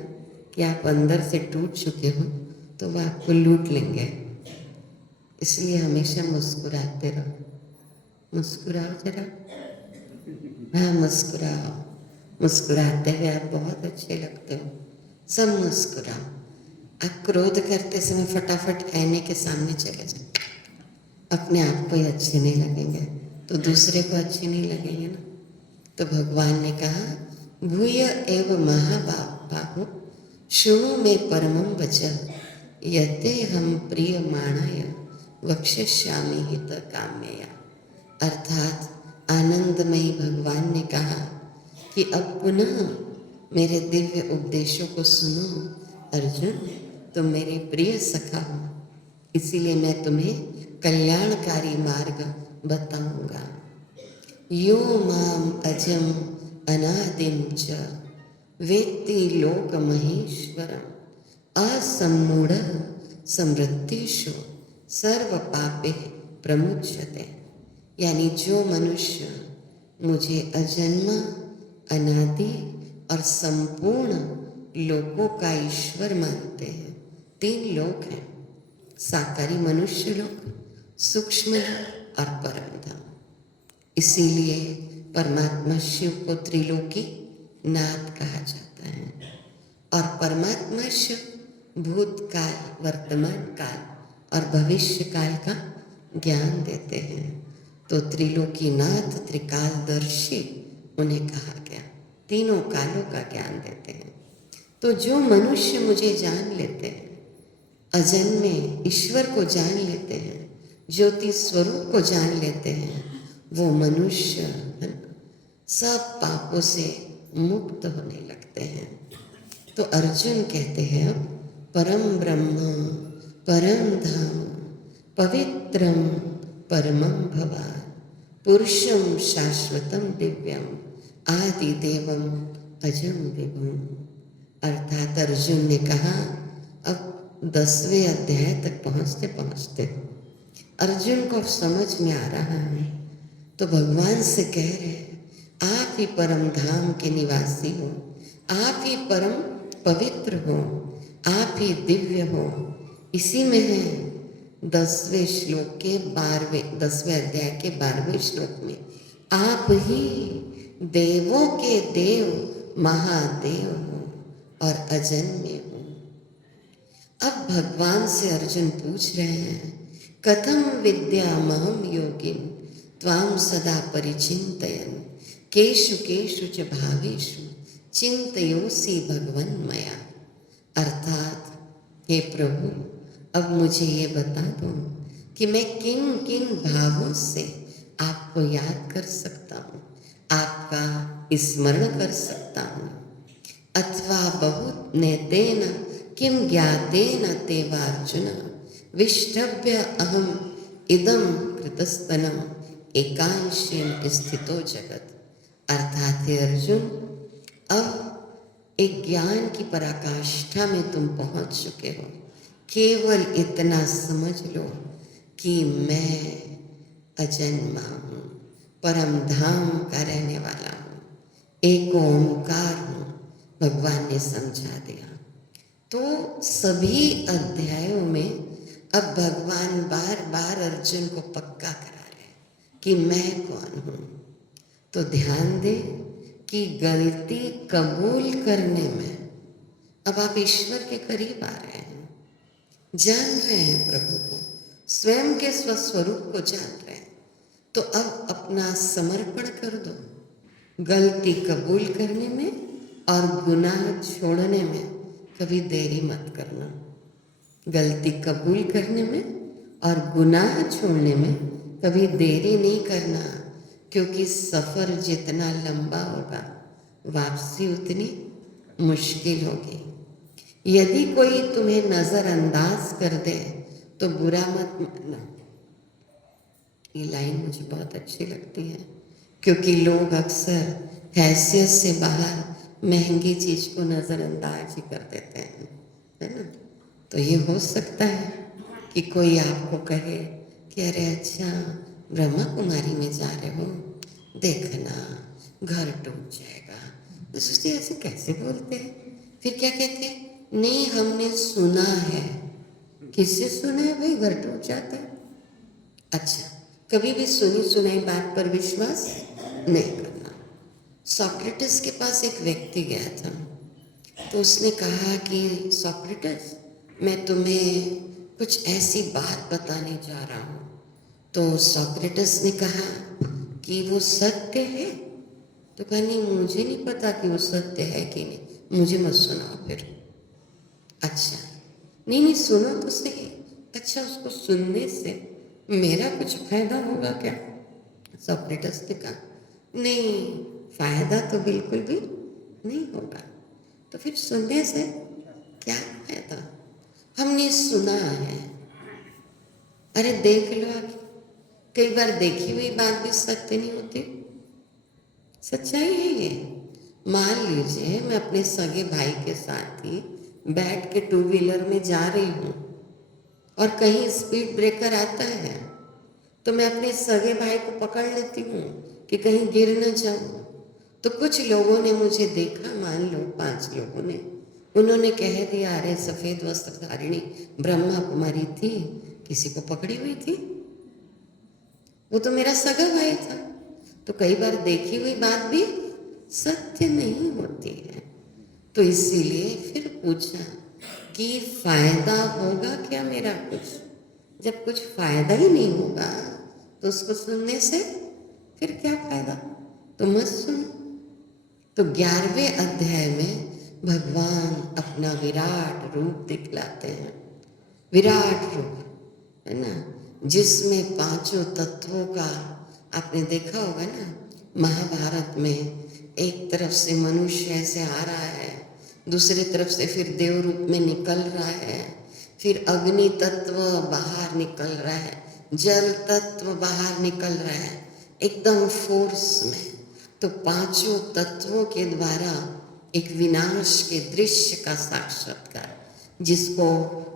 कि आप अंदर से टूट चुके हो, तो वो आपको लूट लेंगे। इसलिए हमेशा मुस्कुराते रहो। मुस्कुराओ जरा, हाँ मुस्कुराओ। मुस्कुराते हुए आप बहुत अच्छे लगते हो। सब मुस्कुराओ। आप क्रोध करते समय फटाफट आईने के सामने चले जाओ, अपने आप को ही अच्छे नहीं लगेंगे तो दूसरे को अच्छे नहीं लगेंगे ना। तो भगवान ने कहा, भूय एव महाबाहो शृणु में परमं वचः यते हम प्रिय माणाय वक्ष्यामि हित काम्यया। अर्थात आनंदमयी भगवान ने कहा कि अब पुनः मेरे दिव्य उपदेशों को सुनो अर्जुन, तुम मेरे प्रिय सखा हो, इसीलिए मैं तुम्हें कल्याणकारी मार्ग बताऊंगा। यो माम अजम अनादिम च वेत्ति लोक महेश्वरम असम्मूढ़ समृद्धिषु सर्व पापे प्रमुच्यते। यानी जो मनुष्य मुझे अजन्मा, अनादि और संपूर्ण लोकों का ईश्वर मानते हैं। 3 लोक हैं, साकारी मनुष्य लोक, सूक्ष्म लोक और परम धाम। इसीलिए परमात्मा शिव को त्रिलोकी नाथ कहा जाता है, और परमात्मा शिव भूतकाल, वर्तमान काल और भविष्य काल का ज्ञान देते हैं। तो त्रिलोकी नाथ, त्रिकालदर्शी उन्हें कहा गया, तीनों कालों का ज्ञान देते हैं। तो जो मनुष्य मुझे जान लेते हैं, अजन्मे ईश्वर को जान लेते हैं, ज्योति स्वरूप को जान लेते हैं, वो मनुष्य है ना, सब पापों से मुक्त होने लगते हैं। तो अर्जुन कहते हैं, परम ब्रह्म परम धाम पवित्रम परमं भवान पुरुषम शाश्वतम दिव्यम आदि देवम अजम विभुम। अर्थात अर्जुन ने कहा, अब 10वें अध्याय तक पहुँचते पहुँचते अर्जुन को समझ में आ रहा है, तो भगवान से कह रहे हैं, आप ही परम धाम के निवासी हो, आप ही परम पवित्र हो, आप ही दिव्य हो। इसी में है 10वें श्लोक के 10वें अध्याय के 12वें श्लोक में, आप ही देवों के देव महादेव हो और अजन्य हो। अब भगवान से अर्जुन पूछ रहे हैं, कथम विद्यामहं योगिन त्वां सदा परिचिन्तयन् केषु केषु च भावेषु चिन्तयोऽसि भगवन् मया। अर्थात हे प्रभु, अब मुझे ये बता दो कि मैं किन किन भावों से आपको याद कर सकता हूँ, आपका स्मरण कर सकता हूँ। अथवा बहुत नेतेन किम ज्ञातेन तेवार्जुन विष्टभ्य अहम इदम कृतस्तनम एकांशेन स्थितो जगत। अर्थात हे अर्जुन, अब एक ज्ञान की पराकाष्ठा में तुम पहुंच चुके हो। केवल इतना समझ लो कि मैं अजन्मा हूँ, परम धाम का रहने वाला हूँ, एक ओंकार हूँ। भगवान ने समझा दिया। तो सभी अध्यायों में अब भगवान बार बार अर्जुन को पक्का करा रहे कि मैं कौन हूँ। तो ध्यान दे कि गलती कबूल करने में अब आप ईश्वर के करीब आ रहे हैं, जान रहे हैं प्रभु को, स्वयं के स्वस्वरूप को जान रहे हैं। तो अब अपना समर्पण कर दो। गलती कबूल करने में और गुनाह छोड़ने में कभी देरी मत करना। गलती कबूल करने में और गुनाह छोड़ने में कभी देरी नहीं करना, क्योंकि सफ़र जितना लंबा होगा वापसी उतनी मुश्किल होगी। यदि कोई तुम्हें नज़रअंदाज कर दे तो बुरा मत मानना। ये लाइन मुझे बहुत अच्छी लगती है, क्योंकि लोग अक्सर हैसियत से बाहर महंगी चीज़ को नज़रअंदाज ही कर देते हैं, है ना। तो ये हो सकता है कि कोई आपको कहे कि अरे अच्छा ब्रह्मा कुमारी में जा रहे हो, देखना घर डूब जाएगा। तो सोचते ऐसे कैसे बोलते हैं। फिर क्या कहते हैं, नहीं हमने सुना है। किससे सुना है भाई, घर टूट जाता है। अच्छा, कभी भी सुनी सुनाई बात पर विश्वास नहीं करना। सोक्रेटिस के पास एक व्यक्ति गया था, तो उसने कहा कि सोक्रेटिस मैं तुम्हें कुछ ऐसी बात बताने जा रहा हूँ। तो सोक्रेटिस ने कहा कि वो सत्य है। तो कहा नहीं मुझे नहीं पता कि वो सत्य है कि नहीं, मुझे मत सुनाओ फिर। अच्छा नहीं सुनो तो सही। अच्छा उसको सुनने से मेरा कुछ फायदा होगा क्या? सोक्रेटिस ने कहा नहीं, फायदा तो बिल्कुल भी नहीं होगा। तो फिर सुनने से क्या फायदा? हमने सुना है। अरे देख लो आप, कई बार देखी हुई बात भी सत्य नहीं होती। सच्चाई है ये। मान लीजिए मैं अपने सगे भाई के साथ ही बैठ के टू व्हीलर में जा रही हूँ और कहीं स्पीड ब्रेकर आता है, तो मैं अपने सगे भाई को पकड़ लेती हूँ कि कहीं गिर न जाऊँ। तो कुछ लोगों ने मुझे देखा, मान लो 5 लोगों ने, उन्होंने कह दिया अरे सफ़ेद वस्त्रधारिणी ब्रह्मा कुमारी थी, किसी को पकड़ी हुई थी, वो तो मेरा सगा भाई था। तो कई बार देखी हुई बात भी सत्य नहीं होती है। तो इसीलिए फिर पूछा कि फायदा होगा क्या मेरा कुछ? जब कुछ फायदा ही नहीं होगा तो उसको सुनने से फिर क्या फायदा? तो मत सुनो। तो 11वें अध्याय में भगवान अपना विराट रूप दिखलाते हैं। विराट रूप है ना, जिसमें 5 तत्वों का, आपने देखा होगा ना महाभारत में, एक तरफ से मनुष्य ऐसे आ रहा है, दूसरी तरफ से फिर देव रूप में निकल रहा है, फिर अग्नि तत्व बाहर निकल रहा है, जल तत्व बाहर निकल रहा है, एकदम फोर्स में। तो 5 तत्वों के द्वारा एक विनाश के दृश्य का साक्षात्कार, जिसको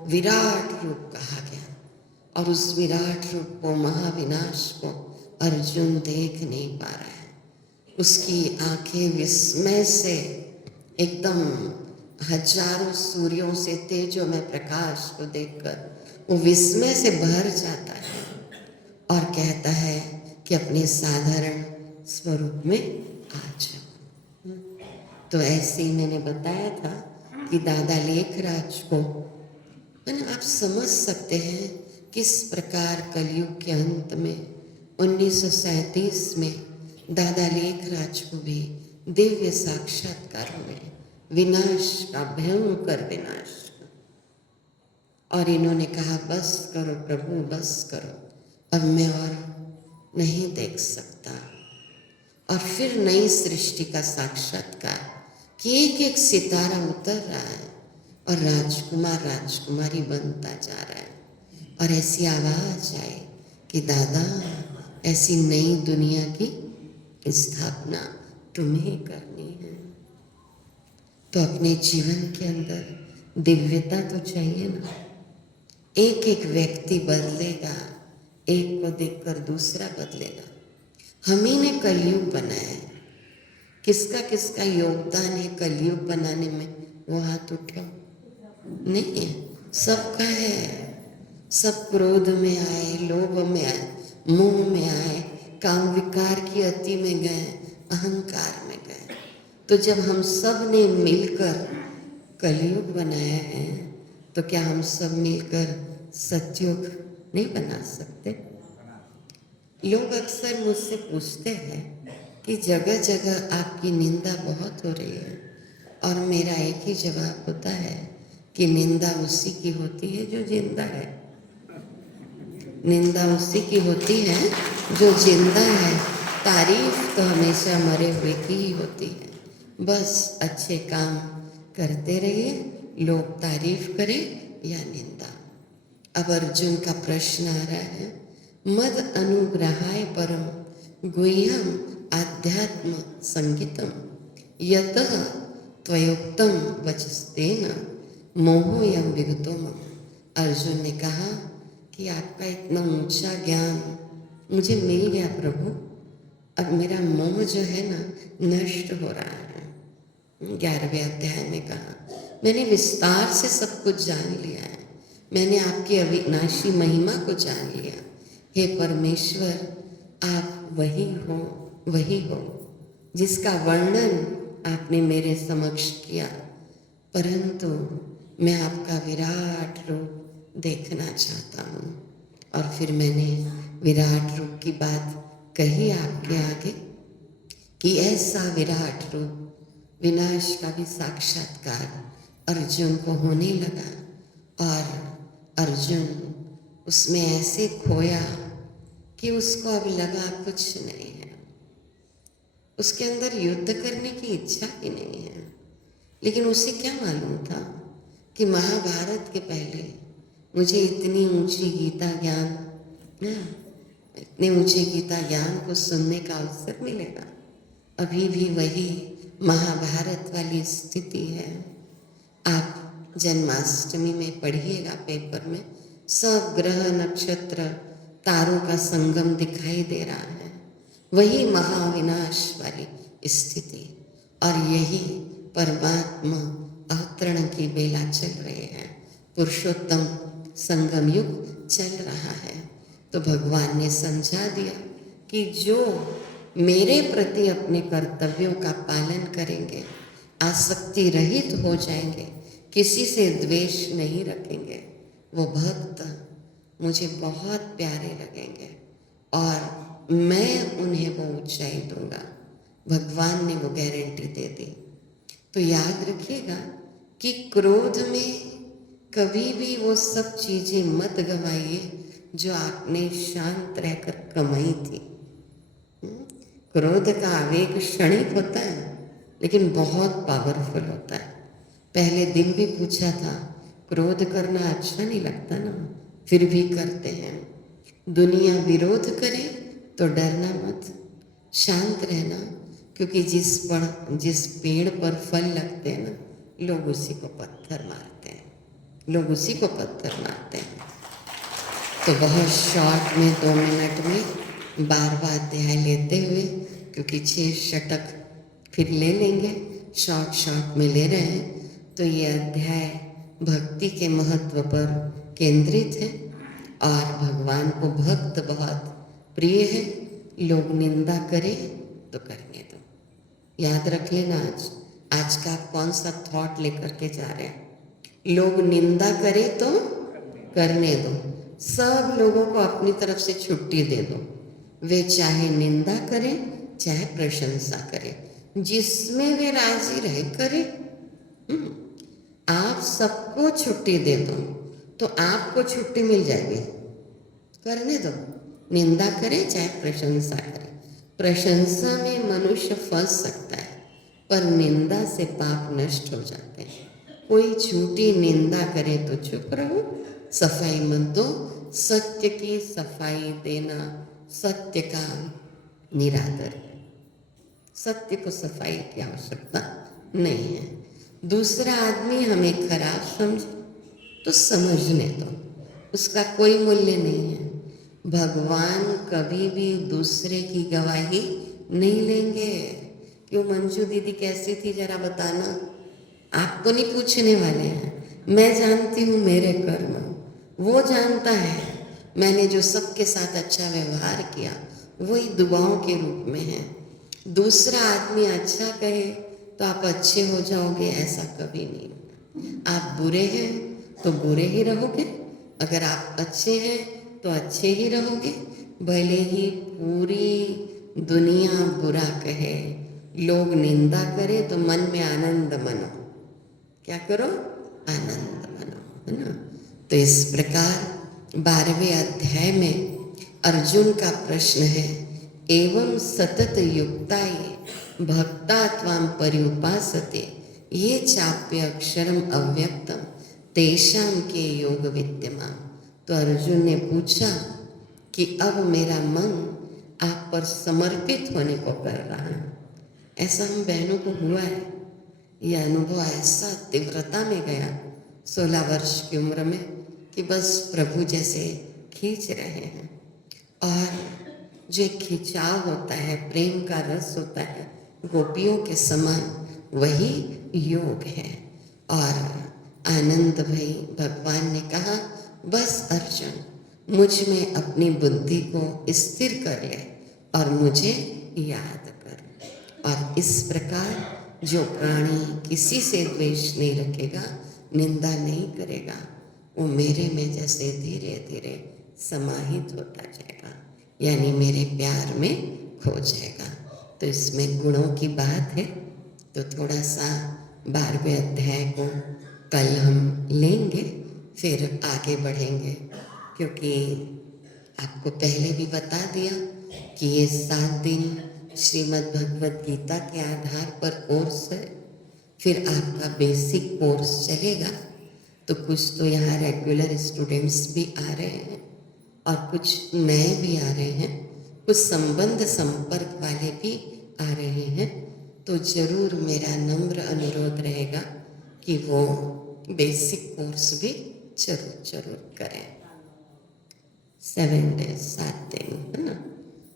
विराट रूप कहा गया। और उस विराट रूप को, महाविनाश को अर्जुन देख नहीं पा रहा है। उसकी आंखें विस्मय से एकदम हजारों सूर्यों से तेजोमय प्रकाश को देखकर वो विस्मय से भर जाता है और कहता है कि अपने साधारण स्वरूप में आ जाओ। तो ऐसे ही मैंने बताया था कि दादा लेखराज को, आप समझ सकते हैं किस प्रकार कलयुग के अंत में 1937 में दादा लेखराज को भी दिव्य साक्षात्कार हुए, विनाश का, भयंकर विनाश का। और इन्होंने कहा बस करो प्रभु बस करो, अब मैं और नहीं देख सकता। और फिर नई सृष्टि का साक्षात्कार कि एक एक सितारा उतर रहा है और राजकुमार राजकुमारी बनता जा रहा है। और ऐसी आवाज आए कि दादा ऐसी नई दुनिया की स्थापना तुम्हें करनी है। तो अपने जीवन के अंदर दिव्यता तो चाहिए ना। एक एक व्यक्ति बदलेगा, एक को देखकर दूसरा बदलेगा। हम ही ने कलयुग बनाया है। किसका किसका योगदान है कलयुग बनाने में? वो हाथ उठाओ। नहीं है, सबका है। सब क्रोध में आए, लोभ में आए, मोह में आए, काम विकार की अति में गए, अहंकार में गए। तो जब हम सब ने मिलकर कलयुग बनाया है, तो क्या हम सब मिलकर सतयुग नहीं बना सकते? लोग अक्सर मुझसे पूछते हैं कि जगह जगह आपकी निंदा बहुत हो रही है, और मेरा एक ही जवाब होता है कि निंदा उसी की होती है जो जिंदा है। निंदा उसी की होती है जो जिंदा है। तारीफ तो हमेशा मरे हुए की ही होती है। बस अच्छे काम करते रहिए, लोग तारीफ करें या निंदा। अब अर्जुन का प्रश्न आ रहा है, मद अनुग्रहाय परम गुह्यम आध्यात्म संगीतम यतः त्वयोक्तम वचस्तेन मोहोयम विगतो मम। अर्जुन ने कहा कि आपका इतना ऊंचा ज्ञान मुझे मिल गया प्रभु, अब मेरा मोह जो है ना नष्ट हो रहा है। 11वें अध्याय में कहा, मैंने विस्तार से सब कुछ जान लिया है, मैंने आपकी अविनाशी महिमा को जान लिया। हे परमेश्वर, आप वही हो जिसका वर्णन आपने मेरे समक्ष किया, परंतु मैं आपका विराट रूप देखना चाहता हूँ। और फिर मैंने विराट रूप की बात कही आपके आगे कि ऐसा विराट रूप, विनाश का भी साक्षात्कार अर्जुन को होने लगा और अर्जुन उसमें ऐसे खोया कि उसको अब लगा कुछ नहीं है, उसके अंदर युद्ध करने की इच्छा ही नहीं है। लेकिन उसे क्या मालूम था कि महाभारत के पहले मुझे इतनी ऊंची गीता ज्ञान, इतने ऊंचे गीता ज्ञान को सुनने का अवसर मिलेगा। अभी भी वही महाभारत वाली स्थिति है। आप जन्माष्टमी में पढ़िएगा पेपर में, सब ग्रह नक्षत्र तारों का संगम दिखाई दे रहा है, वही महाविनाश वाली स्थिति। और यही परमात्मा अवतरण की बेला चल रही है, पुरुषोत्तम संगम युग चल रहा है। तो भगवान ने समझा दिया कि जो मेरे प्रति अपने कर्तव्यों का पालन करेंगे, आसक्ति रहित हो जाएंगे, किसी से द्वेष नहीं रखेंगे, वो भक्त मुझे बहुत प्यारे लगेंगे और मैं उन्हें वो ऊंचाई दूंगा। भगवान ने वो गारंटी दे दी। तो याद रखिएगा कि क्रोध में कभी भी वो सब चीजें मत गवाइए जो आपने शांत रहकर कमाई थी। क्रोध का आवेग क्षणिक होता है लेकिन बहुत पावरफुल होता है। पहले दिन भी पूछा था, क्रोध करना अच्छा नहीं लगता ना, फिर भी करते हैं। दुनिया विरोध करे तो डरना मत, शांत रहना, क्योंकि जिस पेड़ पर फल लगते हैं ना, लोग उसी को पत्थर मारते हैं, लोग उसी को पत्थर मारते हैं। तो बहुत शॉर्ट में 2 मिनट में 12वां अध्याय लेते हुए, क्योंकि 6 षटक फिर ले लेंगे, शॉर्ट में ले रहे हैं, तो ये अध्याय भक्ति के महत्व पर केंद्रित है और भगवान को भक्त बहुत प्रिय है। लोग निंदा करें तो करने दो। याद रख लेना, आज का कौन सा थॉट लेकर के जा रहे हैं। लोग निंदा करें तो करने दो, सब लोगों को अपनी तरफ से छुट्टी दे दो, वे चाहे निंदा करें चाहे प्रशंसा करें, जिसमें वे राजी रहे करें। आप सबको छुट्टी दे दो तो आपको छुट्टी मिल जाएगी, करने दो। निंदा करे चाहे प्रशंसा करे, प्रशंसा में मनुष्य फंस सकता है पर निंदा से पाप नष्ट हो जाते हैं। कोई झूठी निंदा करे तो चुप रहो, सफाई मत दो। सत्य की सफाई देना सत्य का निरादर है। सत्य को सफाई की आवश्यकता नहीं है। दूसरा आदमी हमें खराब समझे तो समझने दो, उसका कोई मूल्य नहीं है। भगवान कभी भी दूसरे की गवाही नहीं लेंगे। क्यों मंजू दीदी कैसी थी जरा बताना? आपको नहीं पूछने वाले हैं, मैं जानती हूँ मेरे कर्म, वो जानता है मैंने जो सबके साथ अच्छा व्यवहार किया वही दुआओं के रूप में है। दूसरा आदमी अच्छा कहे तो आप अच्छे हो जाओगे, ऐसा कभी नहीं। आप बुरे हैं तो बुरे ही रहोगे, अगर आप अच्छे हैं तो अच्छे ही रहोगे। भले ही पूरी दुनिया बुरा कहे, लोग निंदा करें तो मन में आनंद मनो। क्या करो? आनंद मनो, है ना। तो इस प्रकार 12वें अध्याय में अर्जुन का प्रश्न है, एवं सतत युक्ताये भक्ता त्वां पर्युपासते ये चाप्य अक्षरम अव्यक्तम तेषां के योग विद्यमान। तो अर्जुन ने पूछा कि अब मेरा मन आप पर समर्पित होने को कर रहा है। ऐसा हम बहनों को हुआ है, यह अनुभव ऐसा तीव्रता में गया 16 वर्ष की उम्र में कि बस प्रभु जैसे खींच रहे हैं। और जो खिंचाव होता है, प्रेम का रस होता है, गोपियों के समान, वही योग है। और आनंद भाई भगवान ने कहा, बस अर्जुन मुझ में अपनी बुद्धि को स्थिर कर ले और मुझे याद कर। और इस प्रकार जो प्राणी किसी से द्वेष नहीं रखेगा, निंदा नहीं करेगा, वो मेरे में जैसे धीरे धीरे समाहित होता जाएगा, यानी मेरे प्यार में खो जाएगा। तो इसमें गुणों की बात है। तो थोड़ा सा 12वें अध्याय को कल हम लेंगे, फिर आगे बढ़ेंगे, क्योंकि आपको पहले भी बता दिया कि ये 7 दिन श्रीमद् भगवद गीता के आधार पर कोर्स है। फिर आपका बेसिक कोर्स चलेगा। तो कुछ तो यहाँ रेगुलर स्टूडेंट्स भी आ रहे हैं और कुछ नए भी आ रहे हैं, कुछ संबंध संपर्क वाले भी आ रहे हैं। तो जरूर मेरा नम्र अनुरोध रहेगा कि वो बेसिक कोर्स भी जरूर करें। 7 डेज 7 दिन, है ना।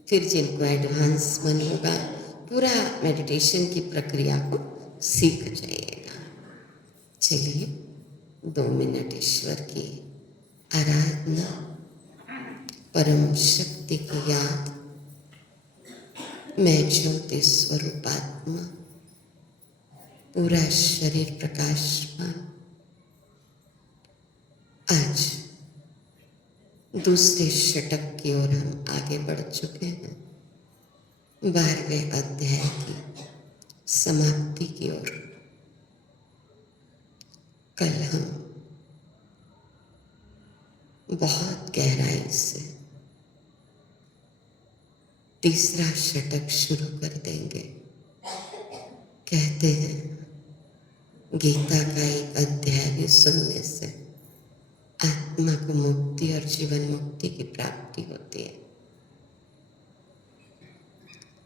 फिर जिनको एडवांस मन होगा, पूरा मेडिटेशन की प्रक्रिया को सीख जाइएगा। चलिए 2 मिनट ईश्वर की आराधना, परम शक्ति की याद। मैं ज्योति स्वरूपात्मा, पूरा शरीर प्रकाशमान। आज दूसरे षटक की ओर हम आगे बढ़ चुके हैं, 12वें अध्याय की समाप्ति की ओर। कल हम बहुत गहराई से तीसरा षटक शुरू कर देंगे। कहते हैं गीता का एक अध्याय भी सुनने से आत्मा को मुक्ति और जीवन मुक्ति की प्राप्ति होती है।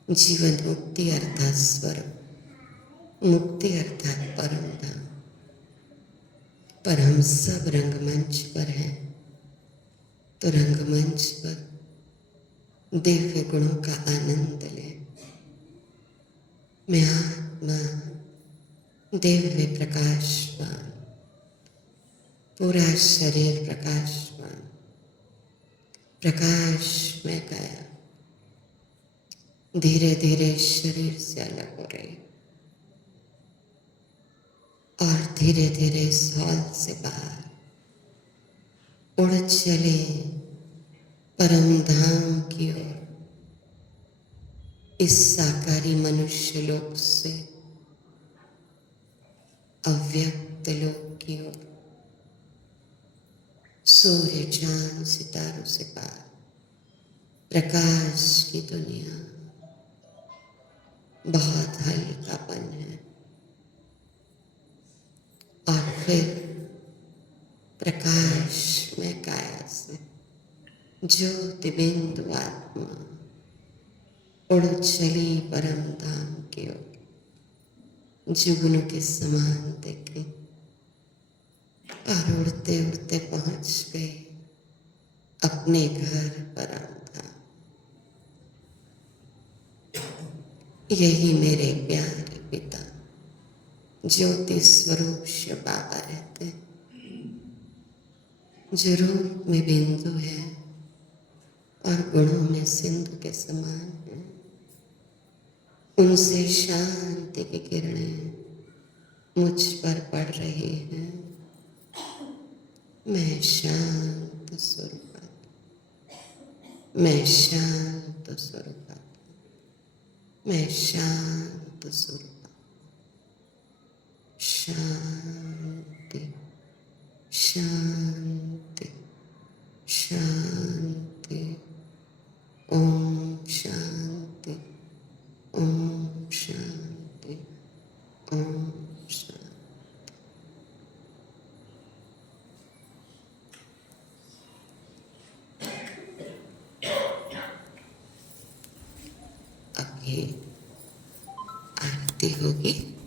जीवन मुक्ति अर्थात स्वर्ग, मुक्ति अर्थात परम धाम। पर हम सब रंगमंच पर हैं, तो रंगमंच पर दिव्य गुणों का आनंद लें। मैं आत्मा दिव्य प्रकाशवान, पूरा शरीर प्रकाशवान, प्रकाश में गया, धीरे धीरे शरीर से अलग हो रही और धीरे धीरे इस हॉल से बाहर उड़ चले परम धाम की ओर, इस साकारी मनुष्य लोक से अव्यक्त लोक की ओर, सूर्य चांद सितारों से पार, प्रकाश की दुनिया। बहुत हल्कापन है। और फिर प्रकाश में काया से ज्योति बिंदु आत्मा उड़ चली परम धाम की ओर, जुगनू के समान देखे और उड़ते उड़ते पहुंच गए अपने घर परम धाम। यही मेरे प्यारे पिता ज्योति स्वरूप शिव बाबा रहते हैं, जो रूप में बिंदु है और गुणों में सिंधु के समान है। उनसे शांति की किरणें मुझ पर पड़ रही हैं। मैं शांत स्वरूप, मैं शांत स्वरूप, मैं शांत स्वरूप, शांति शांति शांति। ओम शांति, ओम शांति, ओम शांति। अब ये आरती होगी।